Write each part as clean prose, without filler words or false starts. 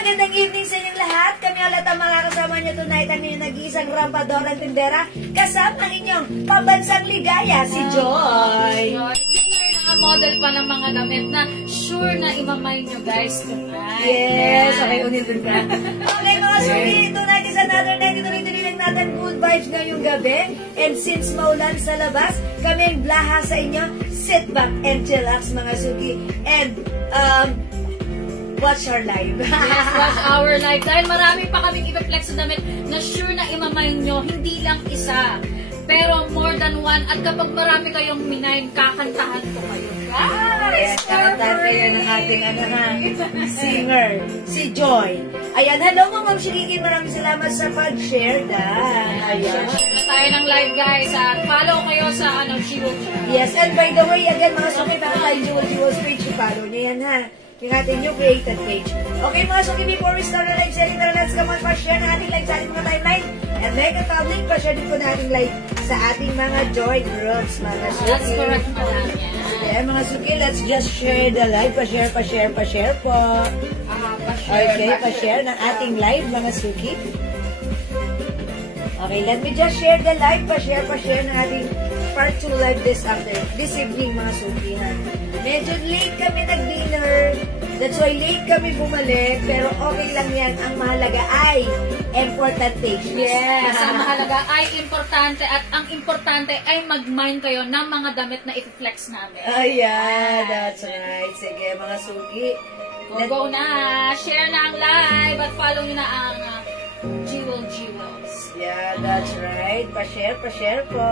Magandang evening sa inyong lahat. Kami ulit ang makakasama nyo tonight ang inyong nag-iisang rampadorang tindera kasama inyong pambansang ligaya, si Joy. Singer na model pa ng mga damit na sure na imamay nyo guys tonight. Yes, okay, unil dun ka. Okay mga suri, tonight is another night. Ituloy-tuloy lang natin good vibes ngayong gabi. And since maulan sa labas, kami ang blaha sa inyo. Sit back and chillax mga suki. And, watch our live. Yes, watch our live. Dahil marami pa kaming i-flex sa damit na sure na imamay nyo, hindi lang isa. Pero more than one. At kapag marami kayong minayin, kakantahan ko kayo. Yes, kakantahan kayo ng ating singer, si Joy. Ayan, hello Ma'am Shiriki. Maraming salamat sa pag-share Ayan. Share na tayo ng live guys. At follow kayo sa Jewel. Yes, and by the way, again mga suki, para tayo Jewel's page, follow nyo yan ha. Yung ating new created page. Okay mga suki, before we start our live selling, let's come on, pa-share na ating live sa ating mga timeline. And make a public, pa-share din po na ating live sa ating mga Joy groups, mga suki. That's correct po lang yan. Yeah, mga suki, let's just share the live. Pa-share po. Okay, pa-share ng ating live, mga suki. Okay, let me just share the live. Pa-share ng ating part 2 live this evening, mga suki. Ha? Medyo late kami nag-dinner. That's why late kami bumalik. Pero okay lang yan. Ang mahalaga ay importantation. Yes, ang mahalaga ay importante. At ang importante ay mag-mind kayo ng mga damit na i-flex namin. Ayan, that's right. Sige, mga suki. Go na. Share na ang live at follow nyo na ang Jewels. Yeah, that's right. Pa-share po.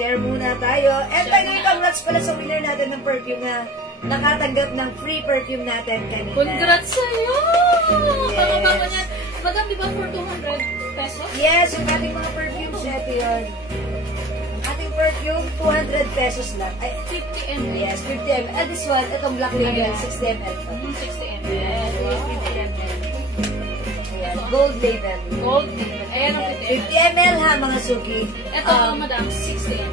Share muna tayo. And by the way, congrats pala sa winner natin ng perfume na nakatanggap ng free perfume natin kanina. Congrats sa'yo! Yes. Pakabango niyan. Madam, di ba for 200 pesos? Yes, yung ating mga perfumes, ito yun. Ating perfume, 200 pesos lang. Ay, 50 ml. Yes, 50 ml. And this one, itong black label, 60 ml. 60 ml. 50 ml. Ayan, gold label. Gold label. Ayan ang 50 ml ha, mga suki. Ito, madam, 60 ml.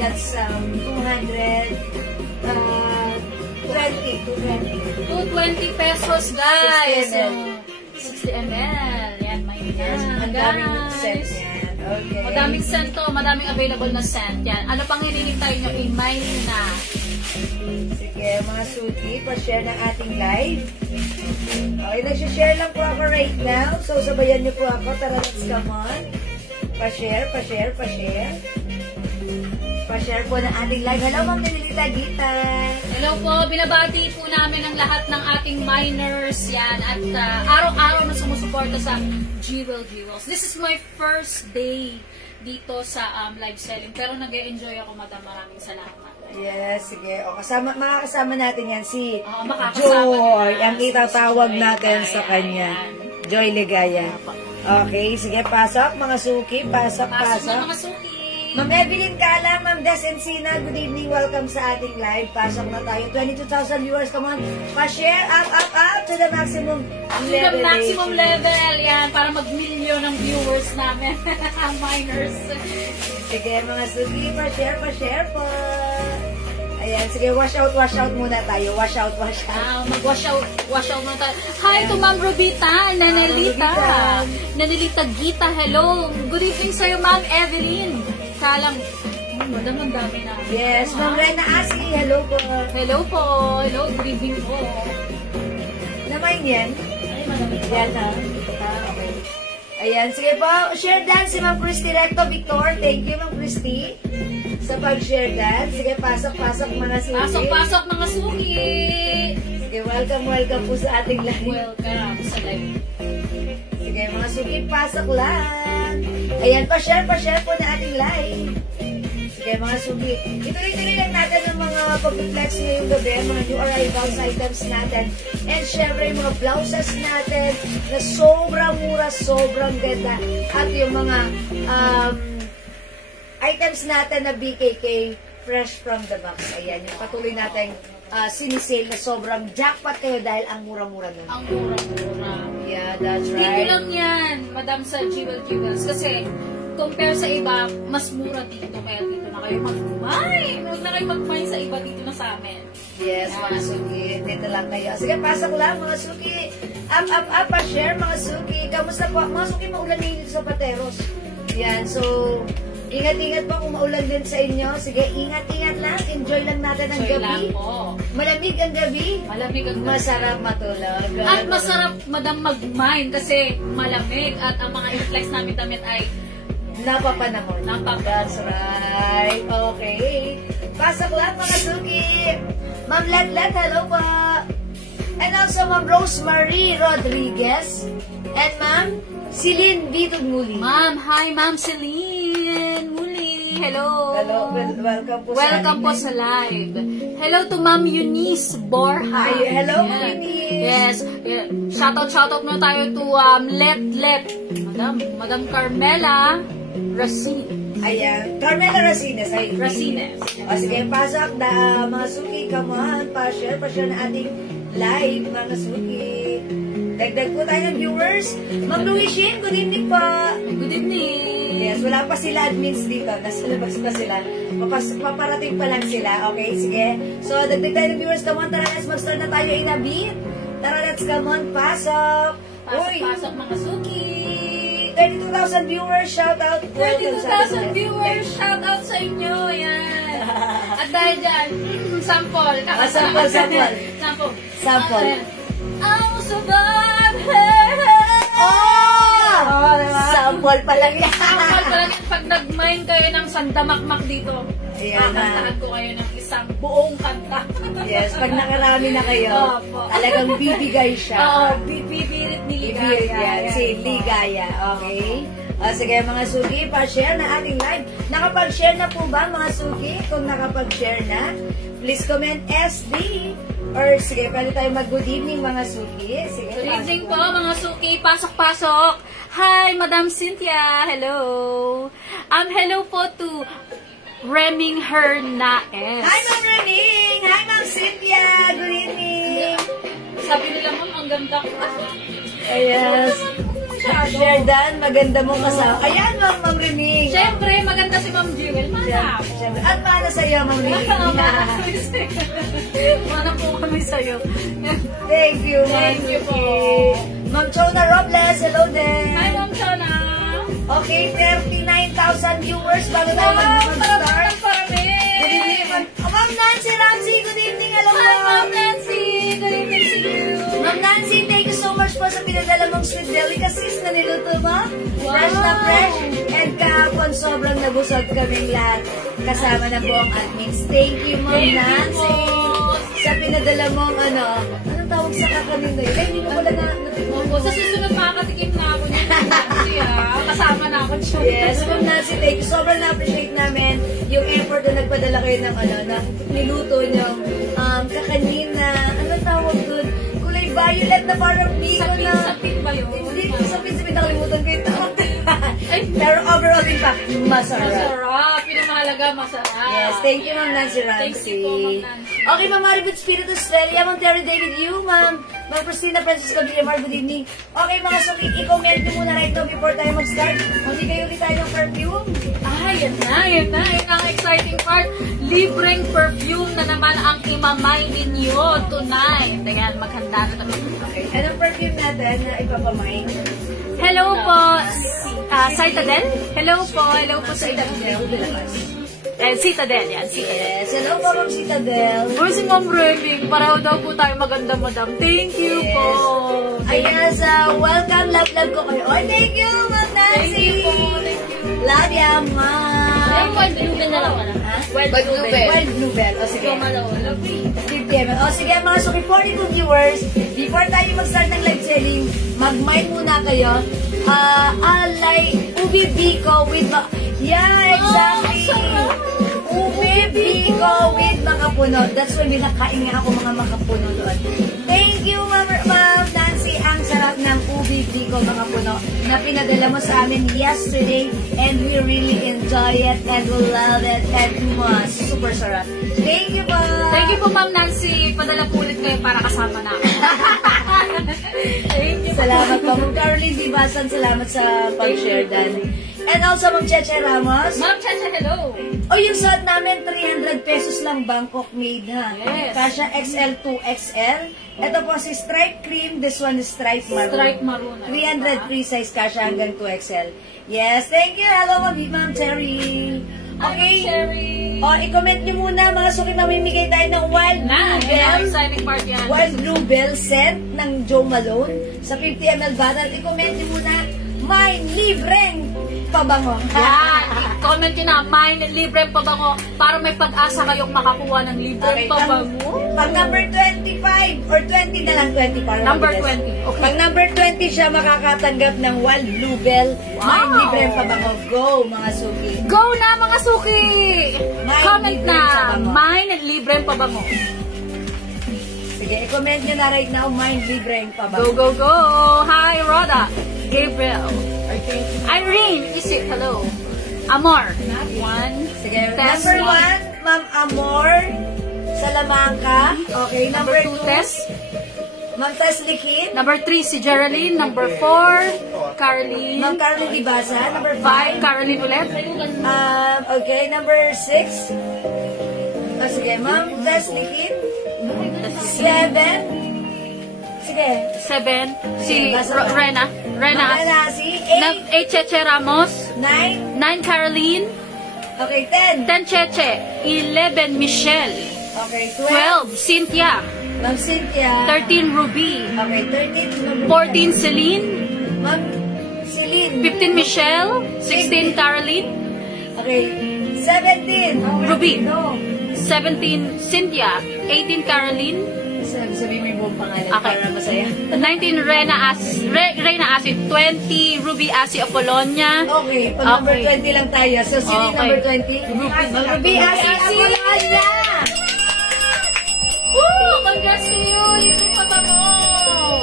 That's 220 pesos, guys. 60 ml. Yan, may yan. Ang daming scent yan. Okay. Madaming scent to. Madaming available na scent. Yan. Ano pang hinihintay nyo? I-may na. Sige, mga suki, pa-share ng ating live. Okay, nag-share lang po ako right now. So, sabayan niyo po ako. Tara, let's come on. Pa-share. Pa-share po ng ating live. Hello, Ma'am Nelita Gita. Hello po. Binabati po namin ang lahat ng ating miners. Yan. At araw-araw na sumusuporta sa Jewels. This is my first day dito sa live selling. Pero nag-e-enjoy ako, madam. Maraming salamat. Yes, sige. O, makakasama natin yan si Joy. Ang itatawag natin sa kanya. Joy Ligaya. Okay, sige. Pasok, mga suki. Pasok. Na, mga suki. Ma'am Evelyn Kala, Ma'am Des Encina, good evening. Welcome sa ating live. Pasok na tayo. 22,000 viewers. Come on. Pa-share up to the maximum level. To the maximum level. Yan. Para mag-million ng viewers namin. Ang miners. Sige, mga suki. Pa-share po. Ayan, sige, wash out muna tayo. Wash out. Mag-wash out muna tayo. Hi to Ma'am Robita, Nanelita Gita, hello. Good evening sa'yo, Ma'am Evelyn. Kalam, madam, ang dami na. Yes, Ma'am Rena Asi, hello po. Hello, good evening po. Naman yan? Ay, madami. Yan ha. Okay. Ayan, sige po. Share dyan si Ma'am Christy Recto Victor. Thank you, Ma'am Christy, sa pag-share dyan. Sige, pasok mga suki. Pasok mga suki. Sige, welcome po sa ating live. Welcome sa live. Sige, mga suki, pasok lang. Ayan, pa-share po na ating live. Sige, mga suki. Ituloy-tuloy lang natin ang mga pag-flex ngayong gabi, mga new arrivals items natin. And syempre, yung mga blouses natin na sobrang mura, sobrang ganda. At yung mga items natin na BKK, fresh from the box. Ayan, yung patuloy natin sinisale na sobrang jackpot kayo dahil ang mura-mura nun. Ang mura-mura. Yeah, that's Dito right. lang yan, Madam, sa Jewel Jewels. Kasi, compare sa iba, mas mura dito. Kaya dito na kayo mag-mine. Huwag na kayo mag-mine sa iba, dito na sa amin. Yes, mga suki. Dito lang kayo. Sige, pasok lang, mga suki. Up, pa-share, mga suki. Kamusta po? Mga suki, maulan ngayon dito sa Pateros. Yan, so, ingat-ingat po kung maulan din sa inyo. Sige, ingat-ingat lang. Enjoy lang natin ang Enjoy gabi. lang po. Malamig ang gabi. Malamig ang gabi. Masarap matulog. At masarap, Madam, mag-mine kasi malamig. At ang mga inflex namin damit ay Napapanahon. That's right. Okay. Pasok lang, mga suki. Ma'am Letlet, hello po. And also, Ma'am Rosemary Rodriguez. And Ma'am Celine Vitug Muli. Ma'am, hi, Ma'am Celine Muli. Hello. Hello, welcome po Welcome po sa live. Hello to Ma'am Eunice Borja. Hi, hello, Yan. Eunice. Yes. Shoutout na tayo to Let. Madam Carmela Racine. Ayan, Carmela Racines. Ay, Racines. O sige, pasok na mga suki. Come on, pa-share na ating live, mga suki. Dagdag po tayo ng viewers. Ma'am Luishin, good evening po. Good evening. Yes, wala pa sila admins dito. Nasa labas pa sila. Paparating pa lang sila. Okay, sige. So, dagdag tayo ng viewers. Come on, tara, let's mag-start na tayo in a bit. Tara, let's come on, pasok. Pasok mga suki. 32,000 viewers, shout out. 32,000 viewers, shout out sa inyo. Yan. At dahil dyan, sample. Sample. Ang sabad, Oh! Sample pa lang yan. Sample pa lang pag nag-mine kayo ng sandamakmak dito. Ayan na. Kakantahan ko kayo ng isang buong kanta. Yes, pag nakarami na kayo, Opo. talagang bibigay siya. Oo, bibirit ni Ibirit Ligaya. yan. Si Ligaya. Okay? Sige, mga suki, pa-share na ating live. Nakapag-share na po ba, mga suki? Kung nakapag-share na, please comment SD. Or sige, pwede tayo mag-good evening, mga suki. Sige, Good evening po, mga suki. Pasok-pasok. Hi, Madam Cynthia. Hello. Hello po to Reming Hernaez. Hi, Ma'am Reming! Hi, Ma'am Cynthia! Good evening! Sabi nila, Ma'am, ang ganda ko. Yes. Share Dan, maganda mong kasama. Ayan, Ma'am Reming. Siyempre, maganda si Ma'am Jewel. Mana po. Siyempre. At paano sa'yo, Ma'am Reming? Mana po kami sa'yo. Thank you, Ma'am. Thank you po. Ma'am Chona Robles, hello din. Hi, Ma'am Chona. Okay, 39,000 viewers bago tayo mag-start. Parami. Good evening, Ma'am. Ma'am Nancy Ramsey, good evening. Hello, Hi, Ma'am Nancy. Good evening to you. Ma'am Nancy, thank you so much po sa pinadala mong sweet delicacies na niluto mo. Wow. Fresh na fresh. And kahapon, sobrang nabusog kaming lahat. Kasama na po ang admins. Thank you, Ma'am Thank you Nancy. po. Sa pinadala mong anong tawag sa kakanin na yun? Ay, hindi mo pala Opo, sa susunod makakatikim na ako niya. Nancy, kasama na ako siya. Yes, Ma'am Nancy, thank you. Sobrang na-appreciate namin yung effort na nagpadala kayo ng ng niluto niyong kakanin na, anong tawag doon? Kulay violet na parang biko na. Sapit ba yun? Hindi, sapit, nakalimutan ko yung tawag. Pero overall, in fact, masarap. Masarap. Pinamahalaga, masarap. Yes, thank you, Ma'am Nancy Ramsey. Thank you po, Ma'am Nancy. Okay, Ma'am Maribel Spiritus Estrella, Ma'am Terry David Yu, Ma'am Christina Francisco Villamar, good evening. Okay, mga suki, i-comment nyo muna na ito before tayo mag-start. Hindi kayo ulit tayo ng perfume. Yan na. Yun ang exciting part. Libreng perfume na naman ang imamay ninyo tonight. Ayan, maghanda na naman. Okay, anong perfume natin na ipapamay? Hello po, Citadel. Hello po sa Citadel. Citadel, yan. Yes, hello po, Ma'am Citadel. Uy, si Ma'am Reming, pareho daw po tayo maganda, madam. Thank you po. Ayan, welcome, love ko kayo. Oh, thank you, Ma'am Nancy. Thank you po, thank you. Love ya, Ma'am. Wild Bluebell na lang, ha? Wild Bluebell. O, sige. Malaw, lovely. 50 ml. O sige mga suki, 42 viewers, before tayo mag-start ng live selling, mag-mine muna kayo. Alay, ubi biko with yeah, exactly. Ubi biko with makapuno. That's why binakain nga ako mga makapuno doon. Thank you, Ma'am Nancy. Ang sarap ng ubi biko makapuno na pinadala mo sa amin yesterday, and we really enjoy it and we love it and super sarap. Thank you po. Thank you po, Ma'am Nancy. Padala po ulit kayo para kasama na ako. Thank you. Salamat po. Ma'am Caroline Dibasan, salamat sa pag-share dan. And also, Ma'am Cheche Ramos. Ma'am Cheche, hello. O, yung suot namin, 300 pesos lang, Bangkok made, ha? Yes. Kasha XL to XL. Ito po si Stripe Cream. This one is Stripe Maroon. Stripe Maroon. 300 free size, kasha hanggang 2XL. Yes, thank you. Hello, Ma'am Cherry. Okay. Cherry. O, i-comment nyo muna, mga suki, mamimigay tayo ng Wild Bluebell. Exciting part yan. Wild Bluebell scent ng Joe Malone sa 50 ml bottle. I-comment nyo muna, may libreng pabango. Yan. I-comment nyo na, may libreng pabango para may pag-asa kayong makakuha ng libreng pabango. Pag number 25 or 20 na lang, 20 para Number mabilis. 20. Okay. Pag number 20 siya, makakatanggap ng Wild Bluebell. Wow. May libreng pabango. Go, mga suki. Go na, mga suki! May Comment libreng na, pabango. may libreng pabango. Sige, i-comment nyo na right now, may libreng pabango. Go, go, go! Hi, Rhoda. Gabriel. Irene, Isip, hello. Amor. One. Sige, Tess, number one. 1, Ma'am Amor Salamanca. Okay, number 2, Tess. Ma'am Tess Likit. Number 3, si Geraldine. Number 4, Caroline. Ma'am Caroline Dibasa. Number 5, 5. Caroline ulit. Okay, number 6. Sige, Ma'am Tess Likit. 7. Sige. 7, si Basa na. Rena. Rena. Manasi. 8, Cheche Ramos. 8. 9, Caroline. 9. Okay, 10. 10, Cheche. 11, Michelle. Okay, 12, Cynthia. Ma'am Cynthia. 13, Ruby. Okay, 13. 14, Celine. Ma'am Celine. 15, Michelle. 16, Caroline. Okay, 17. Ruby. No. 17, Cynthia. 18, Caroline. Sabi mo yung buong pangalan Okay. para masaya. 19, Reyna Asi. 20, Ruby Asi Apolonia. Okay, pag number Okay. 20 lang tayo. So, sino yung Okay. number 20? Ruby Asi Apolonia! Woo! Congrats to you! Libreng pabango!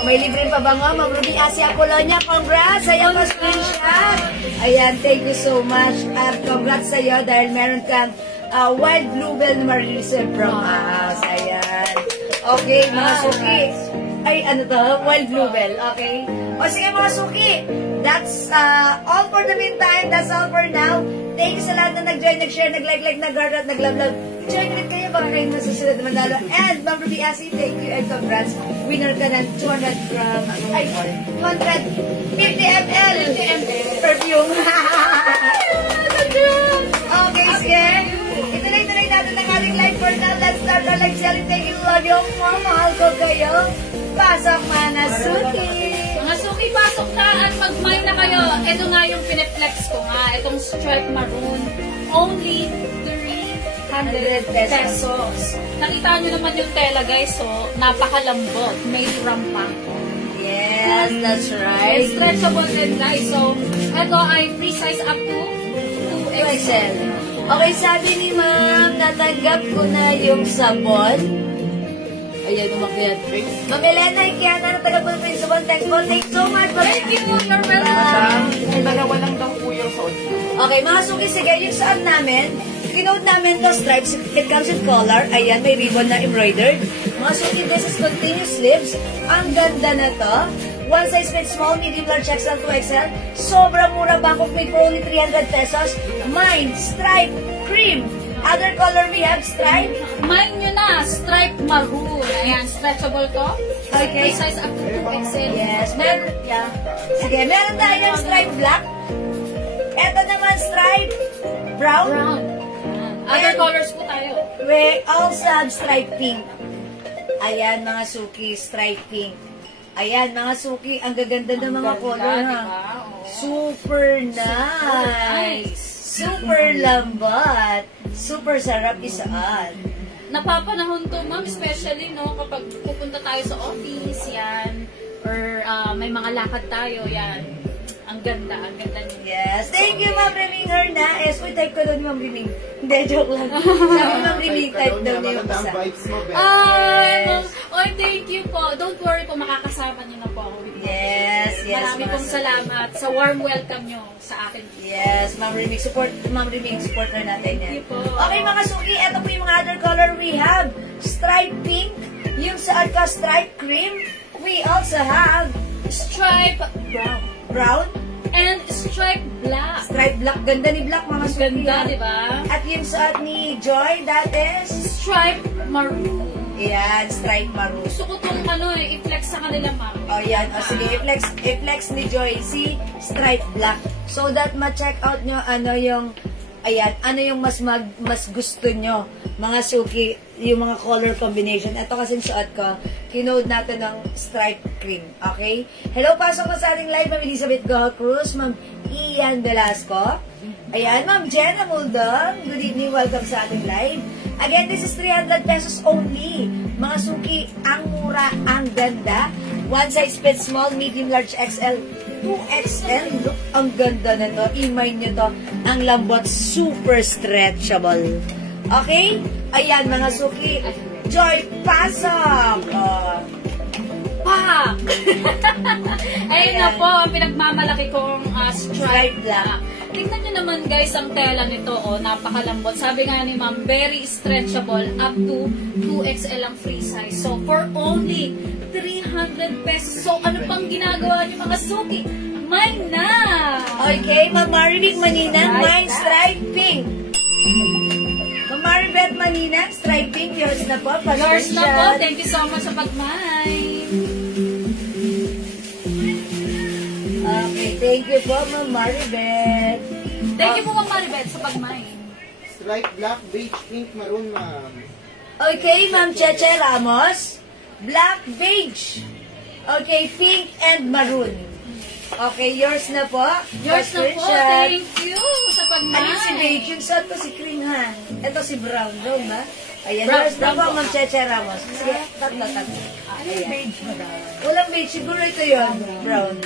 May libreng pabango, Ma'am Ruby Asi Apolonia. Congrats! Ayan pa screenshot. Ayan, thank you so much. At congrats sa'yo dahil meron kang Wild Bluebell na ma-receive from us. Ayan. Okay, mga suki. Ay, ano to? Wild Bluebell. Okay. O sige, mga suki. That's all for the meantime. That's all for now. Thank you sa lahat na nag-join, nag-share, nag-like, nag-guard, at nag-love. Join ulit kayo. Baka kayo nasusunod na manalo. And, Ma'am Ruby Asi, thank you and congrats. Winner ka ng 200 grams. Ay, 250 ml. Perfume. Okay, sige. Ituloy-tuloy natin ang ating live for now. Let's start our live selling. Thank you, love you. Mahal ko kayo. Pasok, Mana Suki. Mga suki, pasok na at mag-mine na kayo. Ito nga yung pineflex ko nga. Itong stripe maroon. Only 300 pesos. Nakita nyo naman yung tela, guys. So, napakalambot. Made from Bangkok. Yes, that's right. Stretchable din, guys. So, ito ay free size up to 2XL. Okay, sabi ni Ma'am, natanggap ko na yung sabon. Ayan, umakyat. Ma'am Elena, Kiana, natanggap ko na yung sabon. Thanks so much. Thank you. You're welcome. Dalawa lang daw po yung suot. Okay, mga suki, sige, yung suot namin, kinote namin to stripes. It comes with collar. Ayan, may ribbon na embroidered. Mga suki, this is continuous sleeves. Ang ganda na to. One size fits small, medium, large, XL, 2XL. Sobrang mura, Bangkok made for only 300 pesos. Mine, stripe, cream. Other color we have stripe. Mine nyo na, stripe maroon. Ayan, stretchable to. Okay. Free size up to 2XL. Yes, meron, yeah. Sige, meron tayong stripe black. Ito naman stripe brown. Brown. Other And- colors po tayo. We also have stripe pink. Ayan, mga suki, stripe pink. Ayan, mga suki, ang gaganda ng mga color, ha? Super nice. Super lambat. Super sarap isuot. napapanahon to, ma'am, especially, no, kapag pupunta tayo sa office, yan, or may mga lakad tayo, yan. Ang ganda niya. Yes. Thank you, Ma'am Reming Hernaez. Uy, type ko doon, Ma'am Reming. Hindi, joke lang. Sabi Ma'am Reming, type daw niya yung isa. Ay, thank you po. Don't worry po, makakasama niyo na po ako. Yes, yes. Marami pong salamat sa warm welcome niyo sa akin. Yes, Ma'am Reming. Ma'am Reming, supporter natin yan. Thank you po. Okay, mga suki, ito po yung mga other color we have. Stripe pink, yung sa Alka stripe cream. We also have Stripe brown. And stripe black. Stripe black. Ganda ni black, mga suki. Ganda, di ba? At yung suot ni Joy, that is Stripe maroon. Yan, stripe maroon. Gusto ko itong i-flex sa kanila, ma'am. Oh, yan. O, sige, i-flex ni Joy si stripe black. So that ma-check out nyo ano yung mas gusto nyo, mga suki, yung mga color combination. Ito kasing suot ko, kinode natin ng stripe cream. Okay? Hello, pasok mo sa ating live, Ma'am Elizabeth Gohal Cruz, Ma'am Ian Velasco. Ayan, Ma'am Jenna Muldong. Good evening, welcome sa ating live. Again, this is 300 pesos only. Mga suki, ang mura, ang ganda. One size fits small, medium, large, XL, 2XL. Look, ang ganda na to. Imay nyo to. Ang lambot, super stretchable. Okay? Ayan, mga suki. Joy, pasok! Pak! Ayun na po, ang pinagmamalaki kong stripe black. Tingnan nyo naman guys, ang tela nito, napakalambot. Sabi nga ni ma'am, very stretchable, up to 2XL ang free size. So, for only 300 pesos. So, ano pang ginagawa nyo mga suki? Mine na! Okay, Ma'am Maribeth Maninan, mine stripe pink. Ma'am Maribeth Maninan, stripe pink, yours na po. Yours na po. Thank you so much sa pag-mine. Okay, thank you po, Ma'am Maribeth. Thank you po, Ma'am Maribeth, sa pag-mine. Stripe black, beige, pink, maroon, ma'am. Okay, Ma'am Cheche Ramos. Black, beige. Okay, pink and maroon. Okay, yours na po. Yours na po. Thank you sa pag-mine. Ayun si beige. Yung suot ko si cream, ha? Ito si brown. Brown ba? Ayan, Brown, yours na po, brown po. Ma'am Cheche Ramos. Sige, tatlo. Ayan. Walang beige. Siguro ito yun. Brown.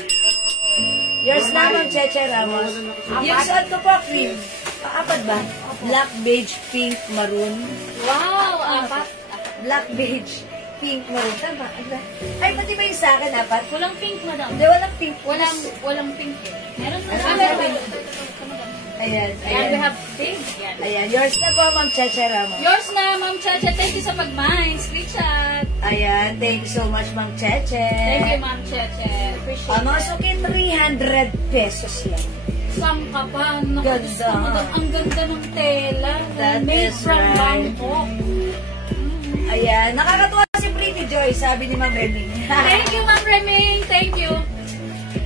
Yours na, Ma'am Cheche Ramos. Yung suot ko po, cream. Apat ba? Black, beige, pink, maroon. Wow, apat. Black, beige, pink, maroon. Tama. Ay, pati ba yung sa akin, apat? Walang pink, madam. Hindi, walang pink. Walang pink. Meron na. Meron. Ayan, Ayan, we have pink. Yan. Ayan, yours na po, Ma'am Cheche Ramos. Yours na, Ma'am Cheche. Thank you sa pag-mine. Screenshot. Ayan, thank you so much, Ma'am Cheche. Thank you, Ma'am Cheche. Appreciate Mga it. suki, 300 pesos lang. Saan ka pa? Naku, Ganda. Diyos ko, madam, ang ganda ng tela. That Made is from right. Bangkok. Ayan, nakakatuwa si Pretty Joy, sabi ni Ma'am Reming. Thank you, Ma'am Reming. Thank you.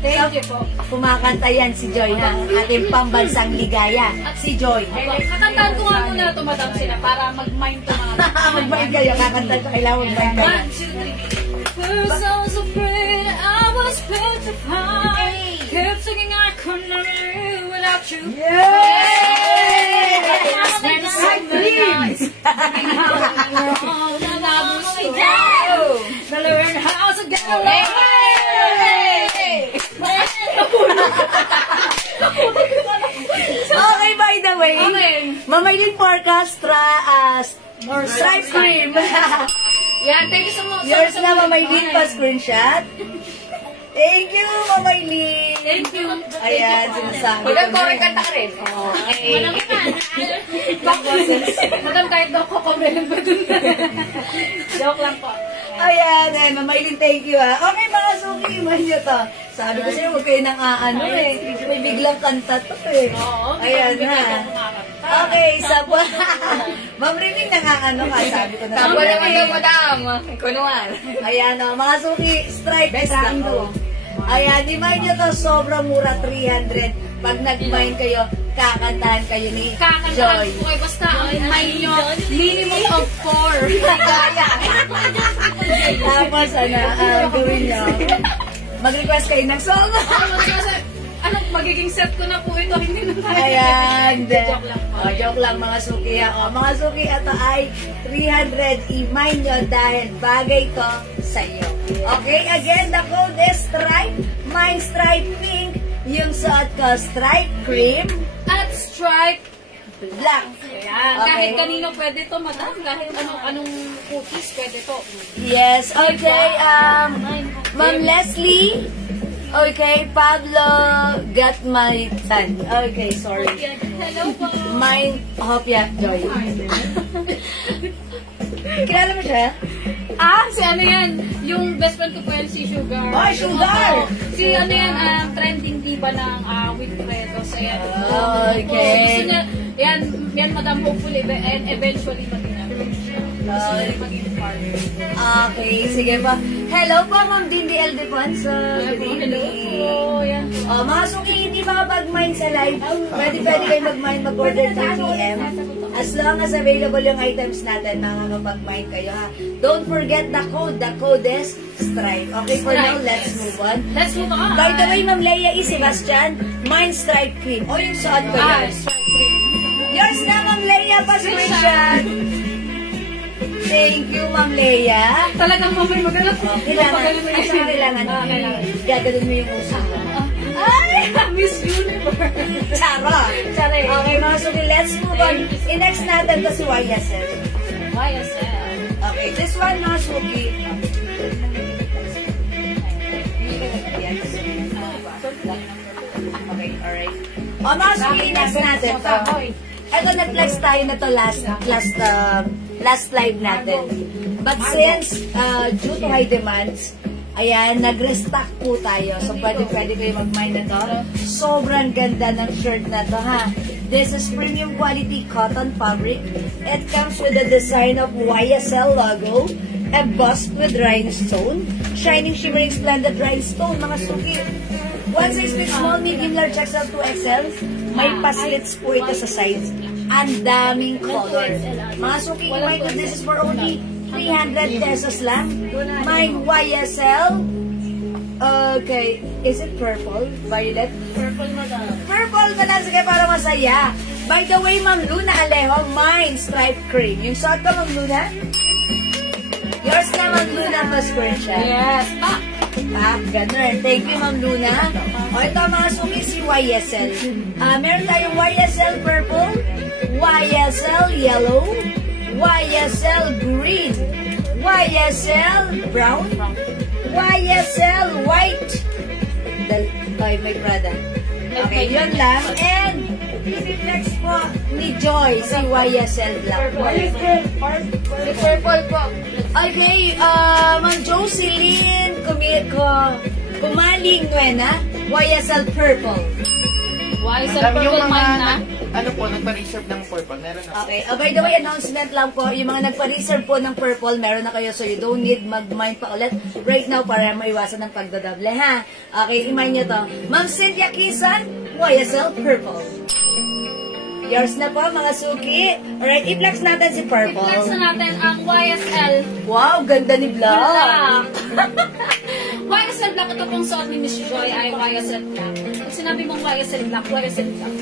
Thank you po. Kumakanta yan si Joy, ha? Ating pambansang ligaya. At si Joy. Kakantahan ko nga muna ito, madam, sila para mag-mind to mga. Mag-mind kayo, kakanta ko, kailangan mag-mind kayo. 1, 2, 3. First I was afraid, I was petrified. Kept thinking I couldn't live without you. Yay! Learn how to get away. Okay, by the way, Okay. Mamaylin Forecast or stripe cream. Yan, thank you so much. Yours na, Mamaylin, pa screenshot. Thank you, Mamaylin. Thank you. Ayan, sinasabi ko. Magandang kanta ka rin. Okay. Walang iman. Magandang kahit daw ko comment pa dun. Joke lang po. Ayan, Mamaylin, thank you, ha. Okay, mga suki, iman nyo to. Sabi ko sa'yo, huwag kayo nang aano, may biglang kanta to, Oo. Ayan, ha. Okay, sabwa. Ma'am Riming, nang-aano ka, sabi ko na. Sabwa naman daw, madam. Kunuan. Ayan, mga suki, stripe lang, to. Ayan, di-mind nyo to, sobrang mura, 300. Pag nag-mind kayo, kakantahan kayo ni Kakantahan Joy. po kayo. Basta ang mind nyo, minimum of 4. Tapos, gawin nyo. Mag-request kayo ng song. Ano ano, magiging set ko na po ito. Hindi na tayo. Ayan. Joke lang po. Joke lang mga suki. Mga suki, ito ay 300. I-mine nyo dahil bagay to sa iyo. Okay, again, the code is stripe. Mine stripe pink. Yung suot ko, stripe cream. At stripe Black. Ayan. Okay. Kahit kanino pwede to, madam. Kahit anong cookies pwede to. Yes, okay. Ma'am Leslie. Okay, Pablo got my tan. Okay, sorry. Hello po. Mine, Hopia Joy. Kilala mo siya? Si ano yan? Yung best friend ko po yan, si Sugar. Oh, Sugar! Si ano yan, trending diba ng Wilfredos. Ayan. Okay. Gusto niya, yan madam, hopefully, and eventually maging siya. Gusto niya maging partner. Okay, sige pa. Hello po, Ma'am Dindy Aldefonso. Good Hello evening. po. Yan. Mga suki, hindi makapag-mine sa live. Pwede kayo mag-mine, mag-order 3 PM. As long as available yung items natin, makakapag-mine kayo ha. Don't forget the code. The code is Stripe. Okay, for now, let's move on. Let's move on. By the way, Ma'am Leia E. Sebastian, mine Stripe Cream. O yung suot ko yan. Stripe cream. Yours na, Ma'am Leia, pa-screenshot. Thank you, Ma'am Leia. Talagang mamay magalat. Kailangan, at saka kailangan, gaganon mo yung uso mo. Ay! Miss Universe! Charo! Okay, mga suki, let's move on. I-next natin to si YSL. YSL. Okay, this one, mga suki. Okay, alright. Mga suki, i-next natin to. Ito, nag-flex tayo na to last live natin. But since, due to high demands, ayan, nag-restock po tayo. So, pwede kayo mag-mine na to. Sobrang ganda ng shirt na to, ha? This is premium quality cotton fabric. It comes with the design of YSL logo, embossed with rhinestone, shining, shimmering, splendid rhinestone, mga suki. One size fits small, medium, large, XL, 2XL. May paslits po ito sa sides. Ang daming color. Mga suki, my goodness, this is for only 300 pesos lang. My YSL. Okay. Is it purple? Violet? Purple madam. Purple ba lang? Sige, para masaya. By the way, Ma'am Luna Alejo, mine stripe cream. Yung suot ko, Ma'am Luna? Yours na, Ma'am Luna, pa-screenshot. Yes. Ganun. Thank you, Ma'am Luna. O, ito mga suki, si YSL. Meron tayong YSL purple, YSL yellow, YSL green, YSL brown, YSL white. May Prada. Okay, yun lang. And, i-flex po ni Joy, si YSL black. Si purple po. Okay, Ma'am Jocelyn Kumaling Nuena, YSL purple. YSL purple mine na. Ano po, nagpa-reserve ng purple, meron na. Okay, by the way, announcement lang po, yung mga nagpa-reserve po ng purple, meron na kayo, so you don't need mag-mine pa ulit right now para maiwasan ng pagdadable, ha? Okay, i-mine nyo to. Ma'am Cynthia Kisan, YSL purple. Yours na po, mga suki. Alright, i-flex natin si purple. I-flex na natin ang YSL. Wow, ganda ni Black. YSL Black, ito pong suot ni Miss Joy ay YSL Black. Pag sinabi mong YSL Black, YSL Black.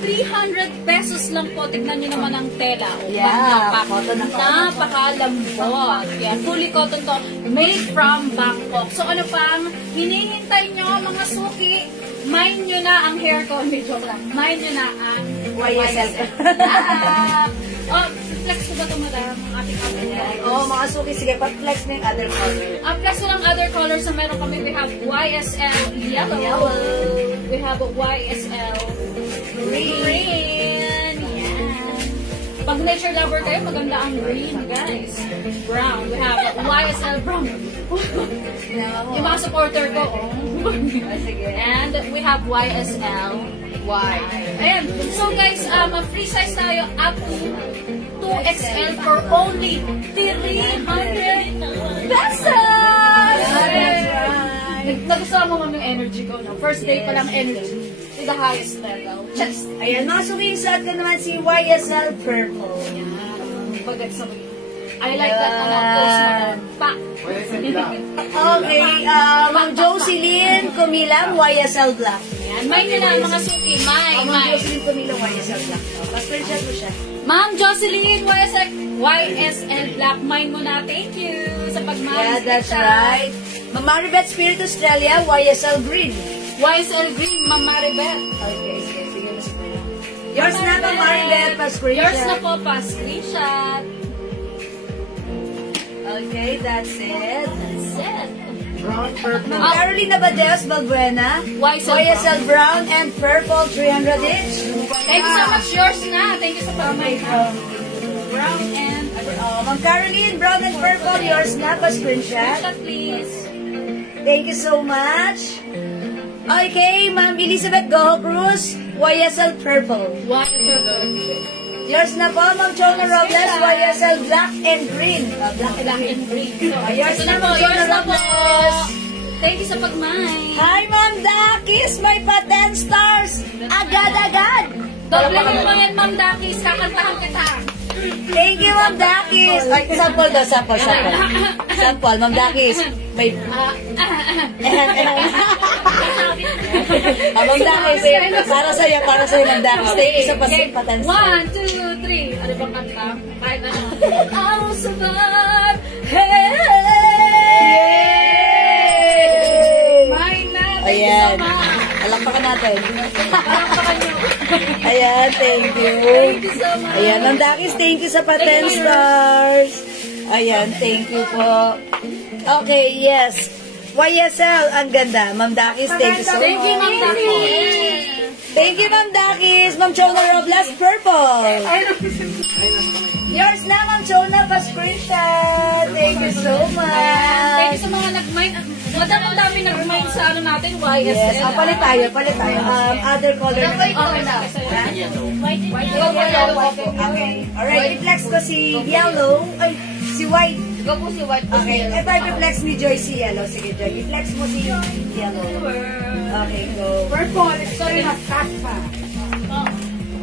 300 pesos lang po. Tignan nyo naman ang tela. Yeah, cotton na cotton. Napakalambot. Yan, fully cotton to. Made from Bangkok. So ano pang hinihintay nyo mga suki? Mine nyo na ang hair ko. Medyo lang. Mine nyo na ang YSL. Flex ko ba ito, madam? Ang ating other Mga suki, sige, pag-flex na yung other color. Plus ng other colors na meron kami, we have YSL yellow. We have YSL green. Yan. Pag nature lover kayo, maganda ang green, guys. Brown. We have YSL brown. Yung mga supporter ko, And we have YSL white. Ayan. So guys, free size tayo up to 2XL for only 300 pesos! Nagustuhan mo ma'am yung energy ko, no? First day pa lang energy. To the highest level. Just, Ayan, mga suki, suot ko naman si YSL purple. bagat sa mga. I like that post mo na. Pa! Okay, Ma'am Jocelyn Kumilang, YSL black. Yan. May nyo na mga suki. Ma'am Jocelyn Camilo, YSL Black. Pa-screenshot mo siya. Ma'am Jocelyn, YSL Black. Mine mo na. Thank you sa pagmamahal. Yeah, that's right. Ma'am Maribeth Spirit Australia, YSL Green. YSL Green, Ma'am Maribeth. Okay, sige. Yours na, Ma'am Maribeth, pa-screenshot. Yours na po, pa-screenshot. Okay, that's it. That's it. Brown, purple. Ma'am Carolina Badeos, Balbuena, YSL Brown and Purple, 300 each. Thank you so much. Yours na. Thank you so much. Okay, from Brown and Ma'am Caroline, Brown and Purple, yours na, pa-screenshot. screenshot, please. Thank you so much. Okay, Ma'am Elizabeth Goho Cruz, YSL Purple. YSL Green. Yours na po, Ma'am Chona Robles, YSL Black and Green. Black and green. Yours na po, Yours Chona na po. Robles. Thank you sa pagmay. Hi, Ma'am Dakis, may pa 10 stars. Agad-agad. Doble mo yan, Ma'am Dakis. Kakantahan kita. Thank you, Ma'am Dakis. Ay, sample daw, sample. Sample, Ma'am Dakis. May... Ma'am Dakis, para sa'yo, Ma'am Dakis. Thank you sa pa 10 stars. 1, 2, 3. Ano bang kanta? Kahit ano. I'll survive. Hey! Mine na. Thank you so Ayan. much. Alakpakan natin. Palakpakan niyo. Ayan, thank you. Thank you so much. Ayan, Ma'am Dakis, thank you sa pa 10 stars. Ayan, thank you po. Okay, yes. YSL, ang ganda. Ma'am Dakis, thank you so much. Thank you, Ma'am Dakis. Thank you, Ma'am Dakis. Ma'am Chona Robles, purple. Yours na, Ma'am Chona, pa-screenshot. Thank you so Thank much. you sa mga nag-mine. Madam, ang dami nag-mine sa ano natin, YSL. Yes, palit tayo. Other color. Okay na. White. Okay. Alright, i-flex ko si yellow. Ay, si white. Go po si White. Okay, ito i-flex ni Joy si yellow. Sige, Joy. I-flex mo si yellow. Okay, go. Purple. Sorry, Kaspa.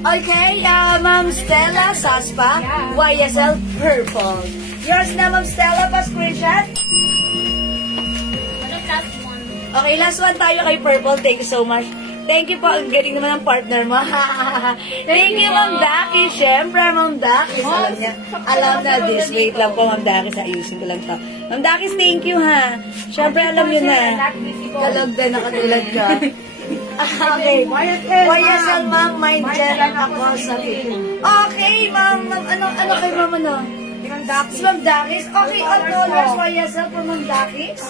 Okay, Ma'am Stella Saspa, YSL Purple. Yours na, Ma'am Stella, pa-screenshot. Okay, last one tayo kay Purple. Thank you so much. Thank you po. Ang galing naman ng partner mo. Thank you, Ma'am Daki. Siyempre, Ma'am Daki. Alam na this. Wait lang po, Ma'am Daki. Ayusin ko lang to. Ma'am Daki, thank you, ha. Siyempre, alam nyo na. Kalagda na katulad ka. Okay. YSL, Ma'am. Mind dyan ako sa video. Okay, Ma'am. Ano kay Ma'am, ano? Ma'am Dakis. Okay, all colors. YSL for Ma'am Dakis.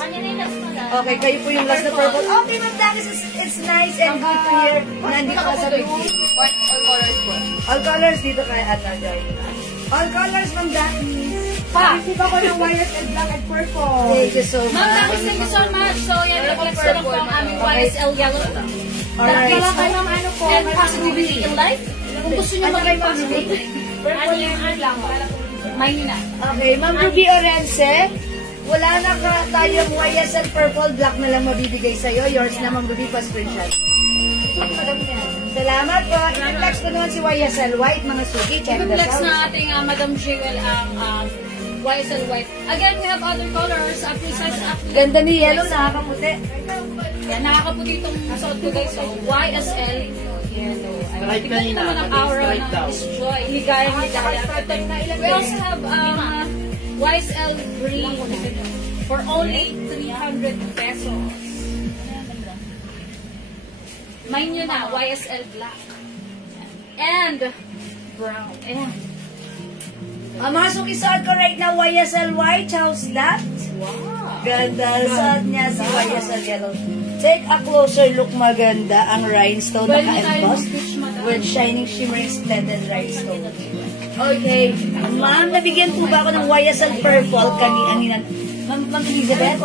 Okay, kayo po yung last na purple. Okay, Ma'am Dakis. It's nice and good to hear. Nandito ka sa video. All colors dito kay Joy. All colors, Ma'am Dakis. Receive ako ng YSL Black and Purple. Thank you so much. Ma'am Dakis, thank you so much. So, yan, i-flex ko lang po ang aming YSL Yellow. Alright. And positivity in life. Kung gusto nyo maging positive, ano yung lang, mine na. Okay, Ma'am Ruby Orense. Wala na ka tayong YSL Purple Black na lang mabibigay sa'yo. Yours na, Ma'am Ruby, pa-screenshot. Salamat po. I-flex ko naman si YSL White, mga suki. Check the I-flex sound. na ating Madam Jewel ang YSL White. Again, we have other colors. Size up. Ganda ni yellow, nakakaputi. Yan, nakakaputi itong suot ko guys. So, YSL Yellow. Strike Tignan kanina. naman ang aura Strike ng daw. Miss Joy. Ligayang ligaya. We also have YSL Green for only 300 pesos. Mine nyo na, YSL Black. And brown. Ayan. Mga suki suot ko right now, YSL White. How's that? Wow. Ganda. Suot niya si YSL Yellow. Take a closer look, maganda. Ang rhinestone Well, tayo naka-embossed mag-stitch, madam. with shining, shimmering, splendid rhinestone. Okay. Ma'am, nabigyan po ba ako ng YSL Purple kanina? Ma'am Elizabeth?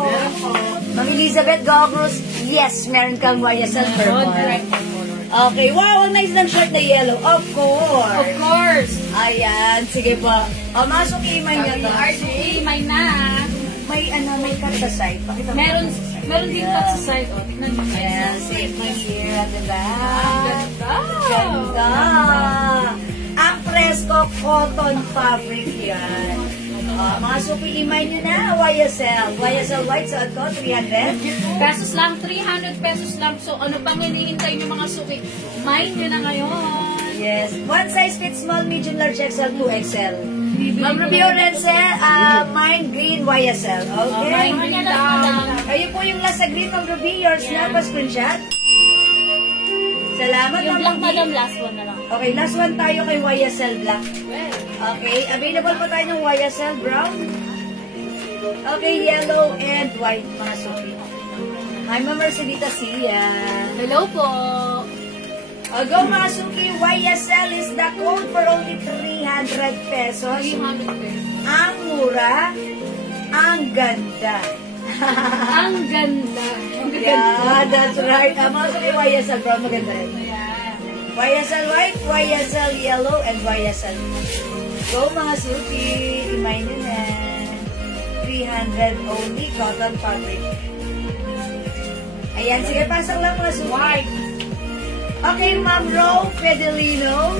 Ma'am Elizabeth Gogrus, yes, meron kang YSL Purple. Okay, wow, ang nice ng shirt na yellow. Of course. Of course. Ayan, sige po. Masok iman niya to. RCA, may na. May cut sa side. Pakita mo. Meron din cut sa side. Oh, tignan mo. Ayan, save my here at the back. Ganda. Ganda. Ang Fresco cotton fabric yan. Mga suki, imay nyo na, YSL. YSL white, suot ko, 300. Pesos lang, 300 pesos lang. So, ano pang hinihintay nyo mga suki? Mine nyo na ngayon. Yes. One size fits small, medium, large, XL, 2XL. Ma'am Ruby Orenzel, mine green, YSL. Okay? Mine green lang. Ayun po yung last sa green, Ma'am Ruby. Yours na, pa-screenshot. Salamat, Yung Ma'am black, Ruby. madam, last one na lang. Okay, last one tayo kay YSL Black. Okay, available pa tayo ng YSL Brown. Okay, yellow and white, mga suki. Hi, Ma'am Mercedita Sia. Hello po. Go, mga suki, YSL is the code for only 300 pesos. 300 pesos. Ang mura, ang ganda. Ang ganda. Ang ganda. Yeah, that's right. Mga suki, YSL Brown, maganda rin. Ayan. YSL white, YSL yellow, and YSL. Go, mga suki. Imay nyo na. 300 only cotton fabric. Ayan, sige, pasok lang mga suki. White. Okay, Ma'am Ro Fedelino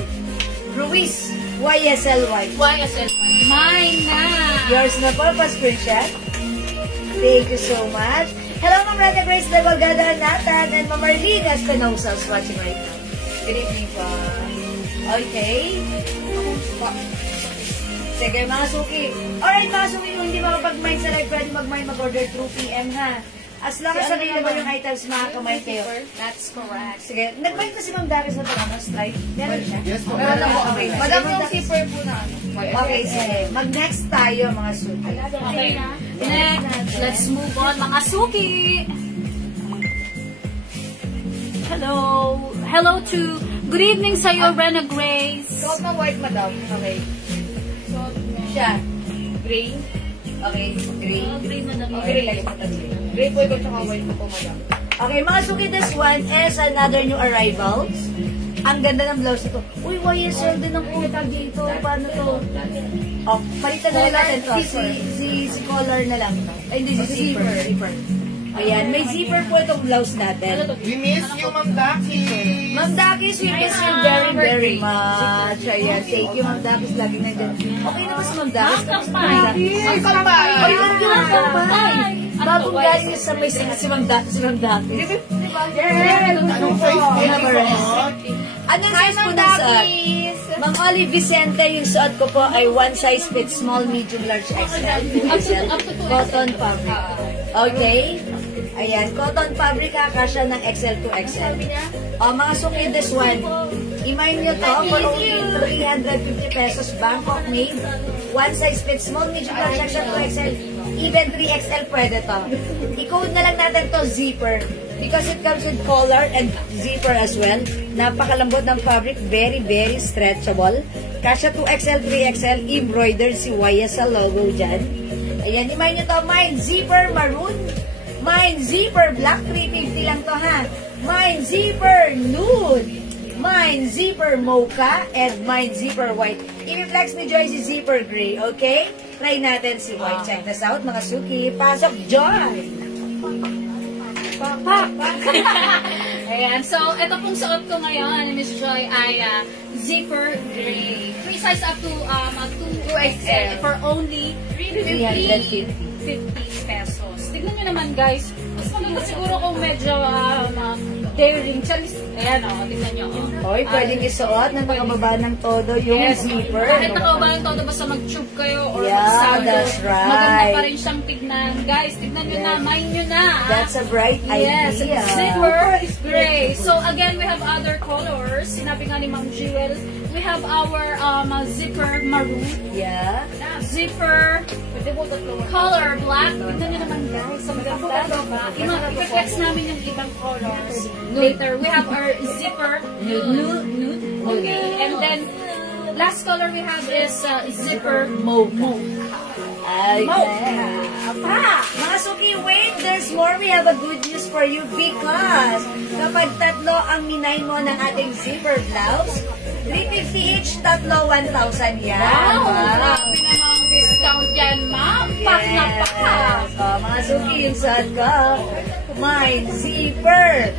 Ruiz, YSL white. YSL. Mine na. Yours na po, pa-screenshot. Thank you so much. Hello, Ma'am Rata Grace Levalgada Nathan and Ma'am Marlene Espinosa is watching right now. Good evening po. Okay. Sige, mga suki. Alright, mga suki, kung hindi makapag-mine sa live, pwede mag-mine, mag-order through PM ha. As long as available yung items, makaka-mine kayo. That's correct. Sige, nag-mine kasi Ma'am Daris na pala, strike. Meron siya? Yes po. Meron ako. Okay, Madam yung zipper po na ano. Okay, sige. Mag-next tayo, mga suki. Okay. Next, let's move on mga suki. Hello. Hello to, good evening sa'yo, Rena Grace. Suot na white, madam. Okay. Siya. Gray. Okay, gray. Green na lang. Okay, lagay mo tayo. Gray po ito, tsaka white po po, madam. Okay, mga suki, this one is another new arrivals. Ang ganda ng blouse ito. Uy, YSL din ang utag dito. Paano to? Oh, palitan na lang natin to. Si collar na lang to. Ay, hindi, si zipper. Ayan, may zipper po itong blouse natin. We miss you, Ma'am Daki. Ma'am Dakis, we miss you very, very much. Ayan, thank you, Ma'am Dakis. Lagi nandyan. Okay na ba si Ma'am Dakis? Ang kampay! Ay, yun yung kampay! Bagong galing sa may si Ma'am Dakis. Anong size po Yeah, yung correct. suot? Anong size po ng suot? Ma'am Olive Vicente, yung suot ko po ay one size fits small, medium, large, XL. Cotton fabric. Okay? Ayan, cotton fabric ha, kasya ng XL to XL. Mga suki, this one. Imay nyo to for only 350 pesos, Bangkok made. One size fits small, medium, large, XL to XL. Even 3XL pwede to. I-code na lang natin to zipper. Because it comes with collar and zipper as well. Napakalambot ng fabric. Very, very stretchable. Kasya 2XL, 3XL. Embroidered si YSL logo dyan. Ayan, imay nyo to. Mine zipper maroon. Mine zipper black. 350 lang to ha. Mine zipper nude. Mine zipper mocha. And mine zipper white. I-reflex ni Joy si zipper gray. Okay? Try natin si white. Check this out mga suki. Pasok, Joy! Ayan, so ito pong suot ko ngayon, Miss Joy, ay zipper gray. Free size up to 2XL for only 350 pesos. Tignan nyo naman guys, mas maganda siguro kung medyo daring. Ayan o, tignan nyo. Hoy, pwedeng isuot na nakababa ng todo yung zipper. Kahit nakababa ng todo, basta mag-tube kayo or Yeah, mag-sando. that's right. Maganda pa rin siyang tignan. Guys, tignan nyo na, mind nyo na. That's a bright Yes, idea. zipper is gray. So again, we have other colors. Sinabi nga ni Ma'am Jewel, we have our zipper maroon, Yeah. zipper color black. Tignan nyo naman guys, ang ganda. I-flex namin yung ibang colors. Later, we have our zipper nude. Okay, and then last color we have is zipper mocha. Okay. Mga suki, wait, there's more. We have a good news for you because kapag tatlo ang minay mo ng ating zipper blouse, 350 each, tatlo 1,000 yan. Wow! Grabe namang discount yan, ma'am. Pak na pak. Mga suki, yung suot ko, mine zipper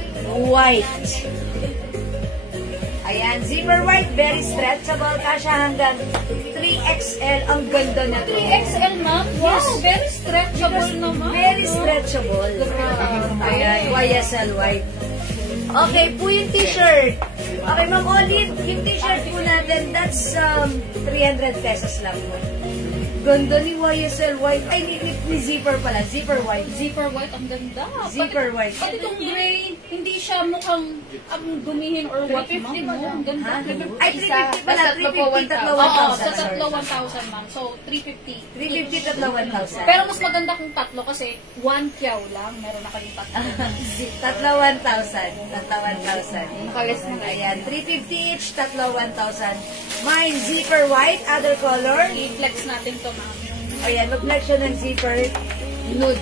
white. Ayan, zipper white, very stretchable. Kasha hanggang 3XL. Ang ganda na to. 3XL, ma'am? Wow, very stretchable naman. Very stretchable. Ayan, YSL white. Okay po yung t-shirt. Okay, Ma'am Olive, yung t-shirt po natin, that's 300 pesos lang po. Ganda ni YSL white. Ay, ni zipper pala. Zipper white. Zipper white, ang ganda. Zipper white. Pati itong gray, hindi siya mukhang gumihin or what, ma'am. Ang ganda. Ay, 350 pala. 350, tatlo Oo, 1,000. sa tatlo sorry. 1,000, ma'am. So, 350. 350, tatlo 1,000. Pero mas maganda kung tatlo kasi 1 kyaw lang. Meron na kayong tatlo. Tatlo 1,000. Tatlo 1,000. Nakalis na Ayan, 350 each, tatlo 1,000. Mine, zipper white, other color. I-flex natin to, ma'am. Ayan, mag-flex siya ng zipper nude.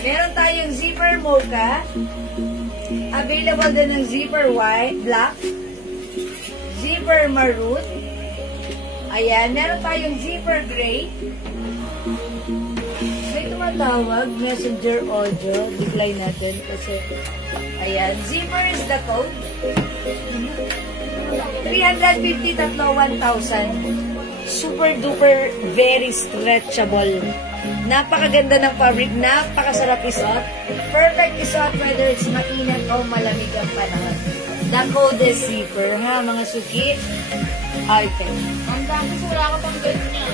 Meron tayong zipper mocha. Available din ng zipper white, black. Zipper maroon. Ayan, meron tayong zipper gray. May tumatawag, messenger audio. Decline natin kasi, ayan, zipper is the code. 350, tatlo 1,000. Super duper, very stretchable. Napakaganda ng fabric, napakasarap isuot. Perfect isuot whether it's mainit o malamig ang panahon. The code is zipper, ha, mga suki. Okay. Ang dami, wala ka pang ganyan.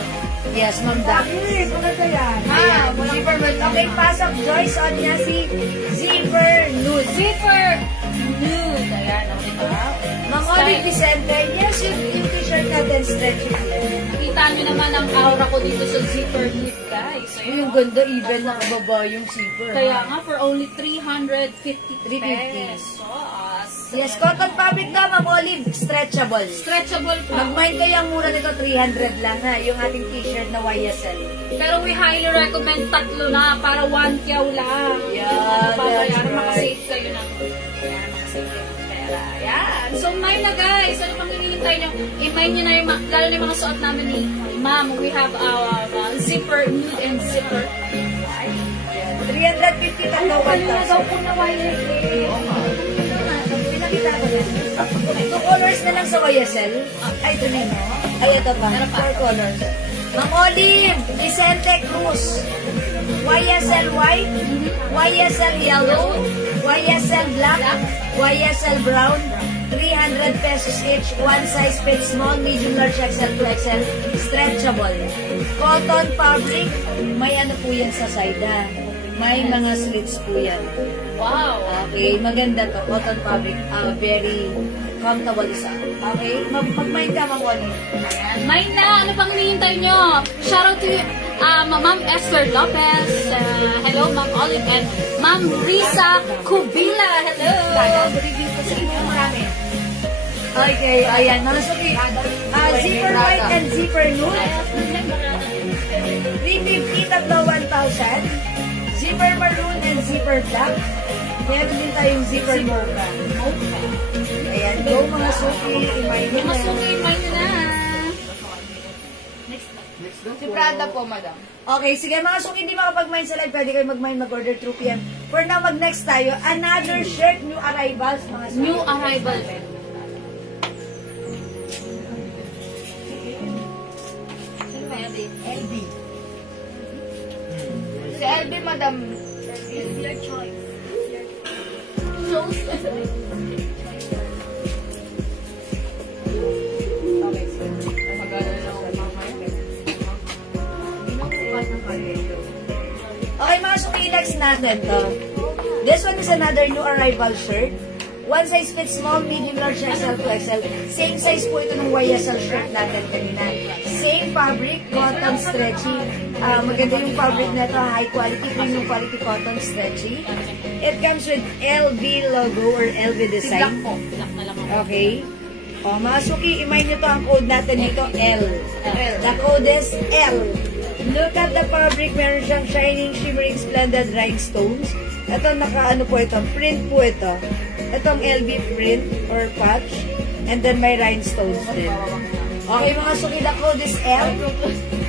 Yes, Ma'am Daki. Maganda yan. Ayan, zipper nude. Okay, pasok, Joyce, on niya si zipper nude. Zipper nude. Ayan, ang diba? Ma'am Oli Vicente, yes, yung t-shirt natin stretchy. Nakita nyo naman ang aura ko dito sa zipper nude, guys. So, Yung ganda, even nakababa yung zipper. kaya nga, for only 350 350. pesos. Yes, cotton fabric na, Ma'am Olive, stretchable. Stretchable pa. Mag-mind kayo ang mura nito, 300 lang ha, yung ating t-shirt na YSL. Pero we highly recommend tatlo na para 1 kyaw lang. Yeah, Babayaran, that's right. makasave kayo ng makasave kayo ng pera. Yan. So, mine na guys. Ano pang hinihintay nyo? I-mine nyo na yung, lalo na yung mga suot namin ni Ma'am. We have our zipper nude and zipper. 350 tatlo 1,000. po na YSL. Pinakita ko yan. Two colors na lang sa YSL. Ay, ito na yun. Ay, ito pa. 4 colors. Ma'am Olive, Vicente Cruz. YSL white, YSL yellow, YSL black, YSL brown. 300 pesos each. One size fits small, medium, large, XL to XL. Stretchable. Cotton fabric. May ano po yan sa side, ha? May mga slits po yan. Wow. Okay, maganda to. Cotton fabric. Very comfortable isa. Okay? Mag-mind ka, Ma'am Olive. Mine na. Ano pang hinihintay nyo? Shoutout to Ma'am Esther Lopez. Hello, Ma'am Olive. And Ma'am Risa Kubila. Hello. Good evening po sa inyo. Marami. Okay, ayan. Mga suki. Zipper white and zipper nude. 350, tatlo 1,000. Zipper maroon and zipper black. Meron din tayong zipper mocha. Ayan, go mga suki. Imay nyo Mga na. suki, mine na. Si Prada po, madam. Okay, sige mga suki, hindi makapag-mind sa live. Pwede kayo mag-mind, mag-order through PM. For now, mag-next tayo. Another shirt, new arrivals, mga suki. New arrival. LB. Si LB, madam. It's your choice. Okay, sige. Maganda na ako mamaya. Okay, mga suki-lex natin to. This one is another new arrival shirt. One size fits small, medium, large, XL to XL. Same size po ito ng YSL shirt natin kanina. Same fabric, cotton stretchy. Maganda yung fabric na ito, high quality, premium quality cotton stretchy. It comes with LV logo or LV design. Black na lang ako. Okay? O, mga suki, imay nyo to ang code natin dito, L. The code is L. Look at the fabric. Meron siyang shining, shimmering, splendid rhinestones. Ito, naka-ano po ito, print po ito. Itong LV print or patch. And then may rhinestones din. Okay, mga suki, the code is L.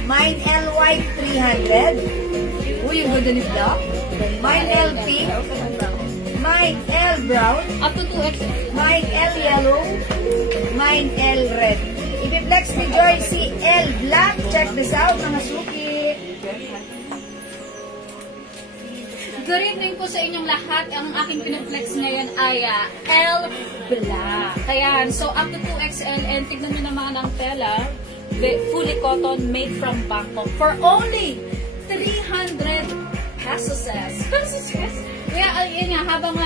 Mine L white 300. Uy, yung ganda ni Black. Mine L pink. Mine Mine L brown. Up to 2XL. Mine L yellow. Mine L red. Ipi-flex ni Joy si L black. Check this out, mga suki. Good evening po sa inyong lahat. Ang aking pinag-flex ngayon ay L Black. Ayan, so up to 2XL and tignan nyo naman ang tela. Fully cotton made from Bangkok for only 300 pesos. Kaya yun nga, habang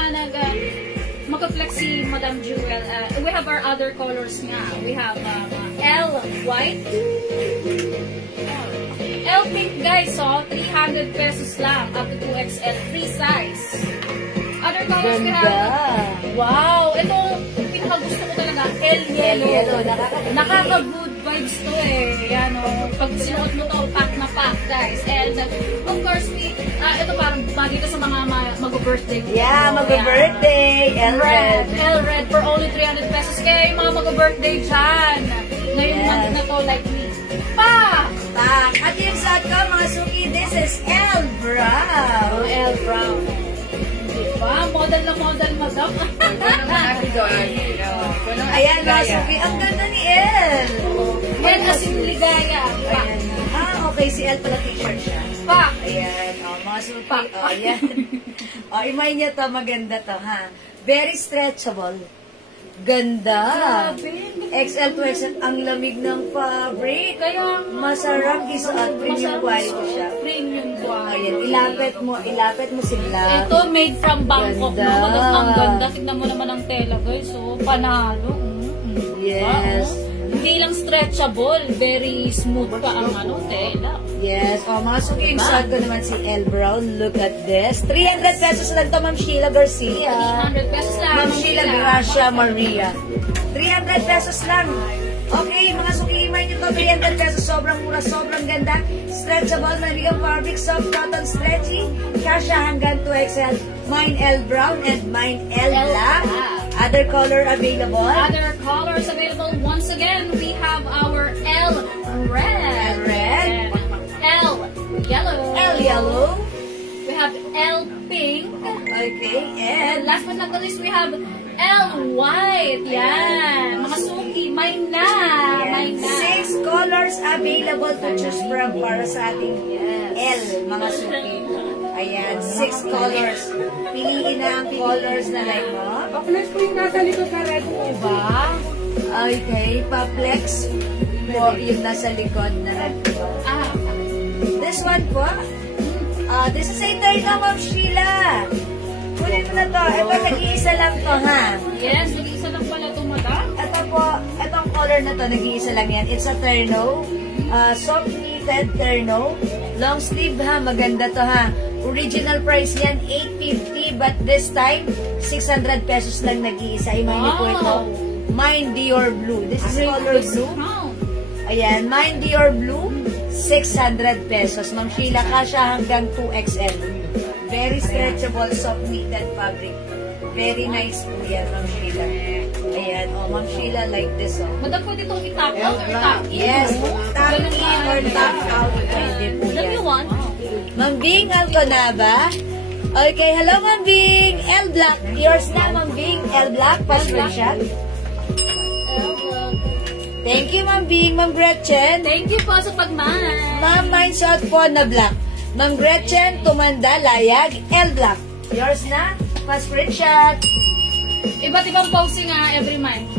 mag-flex si Madam Jewel, we have our other colors nga. We have L white, L pink guys, so 300 pesos lang, up to 2XL, free size. Other colors we have, wow, ito, pinakagusto ko talaga, L yellow. Nakaka-good vibes to eh. Yan o, pag sinuot mo to, pack na pack guys. And of course, ito parang dito sa mga mag-birthday. Yeah, mag-birthday. L red. L red for only 300 pesos. Kaya yung mga mag-birthday dyan. Ngayon month na to, like me. Pack! At yung suot ko, mga suki, this is L brown. L brown. Diba? Model na model, madam. Ayan, mga suki, ang ganda ni L. Yan, asin ligaya. Ayan. Okay, si L pala t-shirt siya. Pack! Ayan, mga suki, ayan. Imay niya to, maganda to, ha? Very stretchable. Ganda. XL to XL, ang lamig ng fabric. Kaya masarap isuot, premium quality siya. Premium quality. Ayan, ilapit mo si Black. Ito made from Bangkok. Ganda. No? Ang ganda. Tignan mo naman ang tela, guys. So, panalo. Yes. Wow. Hindi lang stretchable. Very smooth pa ang tela. Yes. Mga suki, yung suot ko naman si L Brown. Look at this. 300 pesos lang to, Ma'am Sheila Garcia. 300 pesos lang. Ma'am Sheila Gracia Maria. 300 pesos lang. Okay, mga suki, imay nyo to, 300 pesos. Sobrang mura, sobrang ganda. Stretchable, naligang fabric, soft cotton, stretchy. Kasha hanggang 2XL. Mine L Brown and mine L Black. Other color available. Other colors available. Once again, we have our L red. L yellow. L yellow. We have L pink. Okay, And and last but not the least, we have L white. Yan. Mga suki, may na. 6 colors available to choose from para sa ating L, mga suki. Ayan, 6 colors. Piliin na ang colors na like mo. Pa-flex po yung nasa likod na red mo ba? Okay, pa-flex po yung nasa likod na red po. This one po. This is a turn na, Ma'am Sheila. Kunin mo na to. Ito, nag-iisa lang to, ha? Yes, nag-iisa lang pala ito, madam. Ito po, itong color na to, nag-iisa lang yan. It's a terno. Soft knitted terno. Long sleeve, ha? Maganda to, ha? Original price yan, 850. But this time, 600 pesos lang nag-iisa. Imahin niyo po ito. Mine Dior Blue. This is color blue. Ayan, Mine Dior Blue. 600 pesos. Ma'am Sheila, kasha hanggang 2XL. Very stretchable, soft knitted fabric. Very nice po yan, Ma'am Sheila. Ayan, Ma'am Sheila, like this, Madam, pwede itong i-top out or top in? Yes, top in or top out. Pwede po Madam, yan. you want? Ma'am Bing, alto na ba? Okay, hello, Ma'am Bing. L Black. Yours na, Ma'am Bing. L Black, password shot. Thank you, Ma'am Bing. Ma'am Gretchen. Thank you po sa pagmahal. Ma'am, mine shot po na black. Ma'am Gretchen, tumanda, layag, L Black. Yours na, password shot. Iba't ibang posing every month.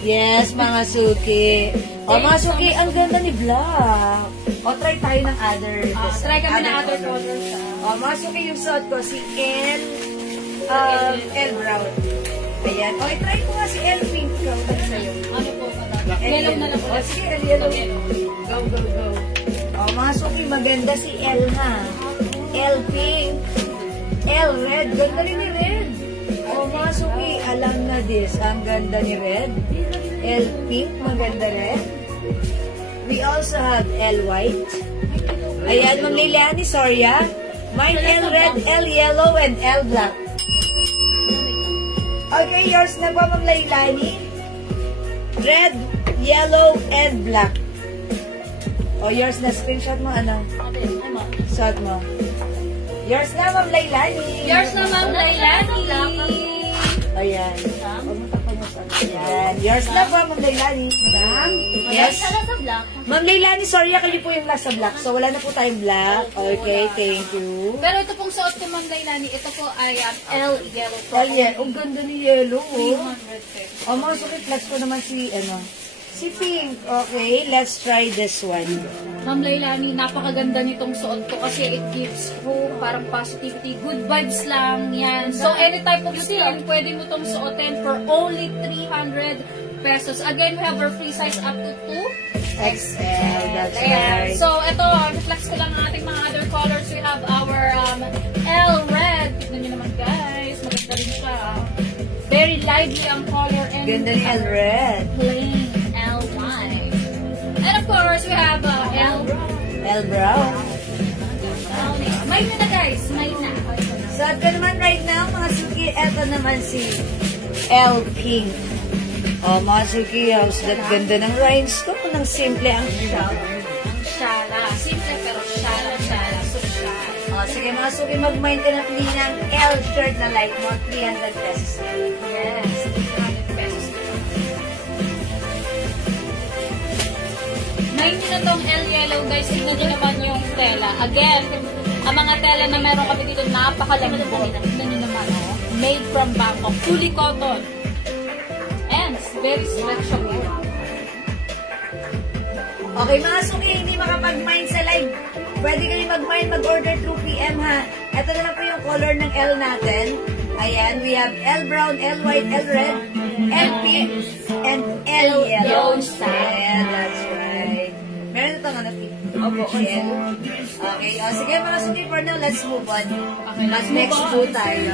Yes, mga suki. Mga suki, ang ganda ni Black. Try tayo ng other. Try kami ng other colors. Mga suki, yung suot ko, si L Brown. Ayan. Try ko nga si L Pink. Sa'yo. Ano po ba? Yellow na lang po. Sige, L yellow. Go. Mga suki, maganda si L, ha? L Pink. L Red. Ganda rin ni Red. Mga suki, alam na this. Ang ganda ni Red. L Pink, maganda red. We also have L White. Ayan, Ma'am Liliani, Soria. Mine L Red, L Yellow, and L Black. Okay, yours na po, Ma'am Liliani. Red, yellow, and black. Yours na. Screenshot mo, ano? Shot mo. Yours na, Ma'am Lailani. Yours na, Ma'am Lailani. Ayan. Ayan. Yours na po, Ma'am Leilani. Yes. Ma'am Leilani, sorry, kayo po yung last sa black. So, wala na po tayong black. Okay, thank you. Pero ito pong suot ko, Ma'am Leilani, ito po ay L yellow. Oh, yeah. Ang ganda ni yellow, oh. 300 pesos. Oh, mga sukit, flex ko naman si pink. Okay, let's try this one. Ma'am Leilani, napakaganda nitong suot ko kasi it gives hope, parang positivity, good vibes lang, yan. So, any type of skin, pwede mo itong suotin for only 300 pesos. Again, we have our free size up to 2XL, that's Ayan. right. So, ito, reflex ko lang ang ating mga other colors. We have our L red. Tignan nyo naman, guys. Maganda rin siya. Very lively ang color. And Ganda ni L red. plain L white. And of course, we have L L brown. May na guys. May na. So, ito naman right now, mga suki, ito naman si L pink. Oh, mga suki, ganda ng rhinestone. Ang simple ang shell. Ang shala. Simple pero shala. So, shala. Oh, sige mga suki, mag-mind ka na pili ng L shirt na light mo, 300 pesos. Yes. 300 pesos. 90 na tong L yellow guys. Tingnan nyo naman yung tela. Again, ang mga tela na meron kami dito napakalambot. Tingnan nyo naman, oh. Made from Bangkok. Fully cotton. And very stretchable. Okay mga suki, hindi makapag-mind sa live. Pwede kayo mag-mind, mag-order through PM ha. Ito na lang po yung color ng L natin. Ayan, we have L brown, L white, L red, L pink, and L yellow. Yeah, that's right. Meron itong ano, pink. Opo, shell. Okay, sige mga suki, for now, let's move on. Mas next po tayo.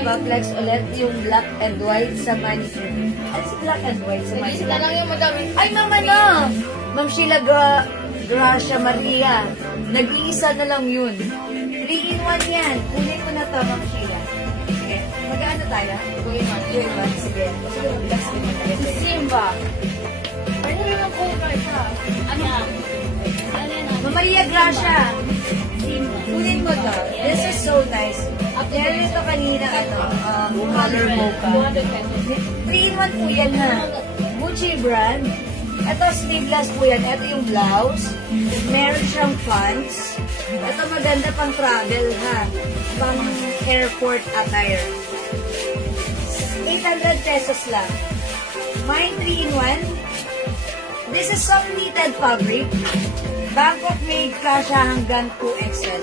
Mag-flex ulit yung black and white sa manicure. Ano si black and white sa manicure? Ito lang yung madami. Ay, mama na! Ma'am Sheila Gracia Maria. Nag-iisa na lang yun. 3-in-1 yan. Kunin ko na to, Ma'am Sheila. Okay. Mag-ano tayo? 2-in-1. Sige. Sige, mag-flex ko na tayo. Simba. Ano yung ang color siya? Ano? Ma'am Maria Gracia. Kunin mo to. This is so nice. Meron ito kanina, color mocha. 3-in-1 po yan ha. Gucci brand. Ito sleeveless po yan. Ito yung blouse. Meron siyang pants. Ito maganda pang travel ha. Pang airport attire. 800 pesos lang. Mine 3-in-1. This is soft knitted fabric. Bangkok made ka siya hanggang 2XL.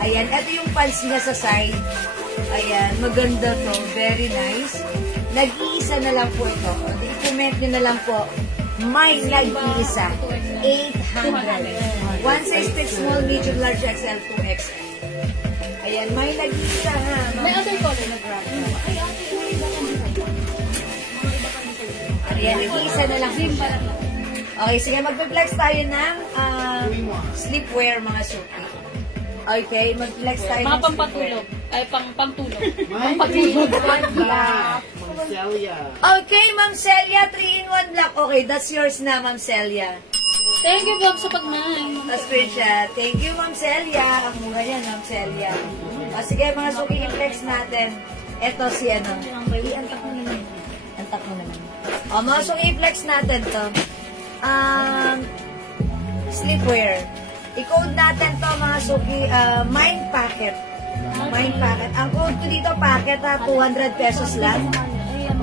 Ayan, ito yung pants niya sa side. Ayan, maganda to. Very nice. Nag-iisa na lang po ito. I-comment nyo na lang po. May nag-iisa. 800. One size fits small, medium, large, XL, 2XL. Ayan, may nag-iisa ha. May other color na grab. Ayan, nag-iisa na lang. Okay, sige, mag-flex tayo ng sleepwear mga suki. Okay, mag-flex tayo Mga ng pampatulog. Ay, pangtulog. Pampatulog. Black. Celia. Okay, Ma'am Celia, 3-in-1 black. Okay, that's yours na, Ma'am Celia. Thank you, Bob, sa pag-nine. Screenshot. Thank you, Ma'am Celia. Ang mura yan, Ma'am Celia. Sige, mga suki, i-flex natin. Ito si ano. Antak mo naman. Antak mo naman. Mga suki, i-flex natin to. Sleepwear. I-code natin to, mga suki. Mind Packet. Mind Packet. Ang code ko dito, packet ha, 200 pesos lang.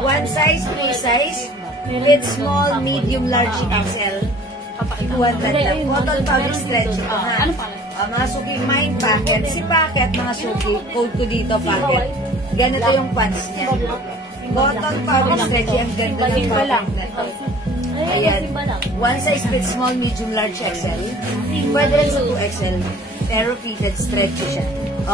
One size, free size. Fit small, medium, large, XL. 200 lang. Cotton fabric stretch ito ha. Mga suki, Mind Packet. Si Packet, mga suki, code ko dito, Packet. Ganito yung pants niya. Cotton fabric stretch. Ang ganda ng fabric na ito. Ayan. One size fit small, medium, large, XL. Pwede rin sa 2XL. Pero fitted, stretchy siya.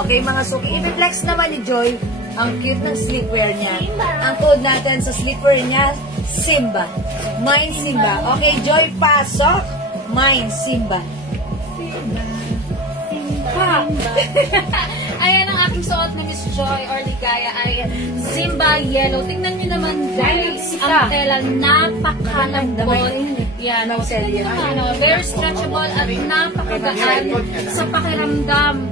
Okay, mga suki. I-flex naman ni Joy ang cute ng sleepwear niya. Ang code natin sa sleepwear niya, Simba. Mine Simba. Okay, Joy, pasok. Mine Simba. Ha! Ayan ang aking suot na Miss Joy or Ligaya ay Simba Yellow. Tingnan nyo naman guys, ang tela napakalambot. Yan, very stretchable at napakagaan sa pakiramdam.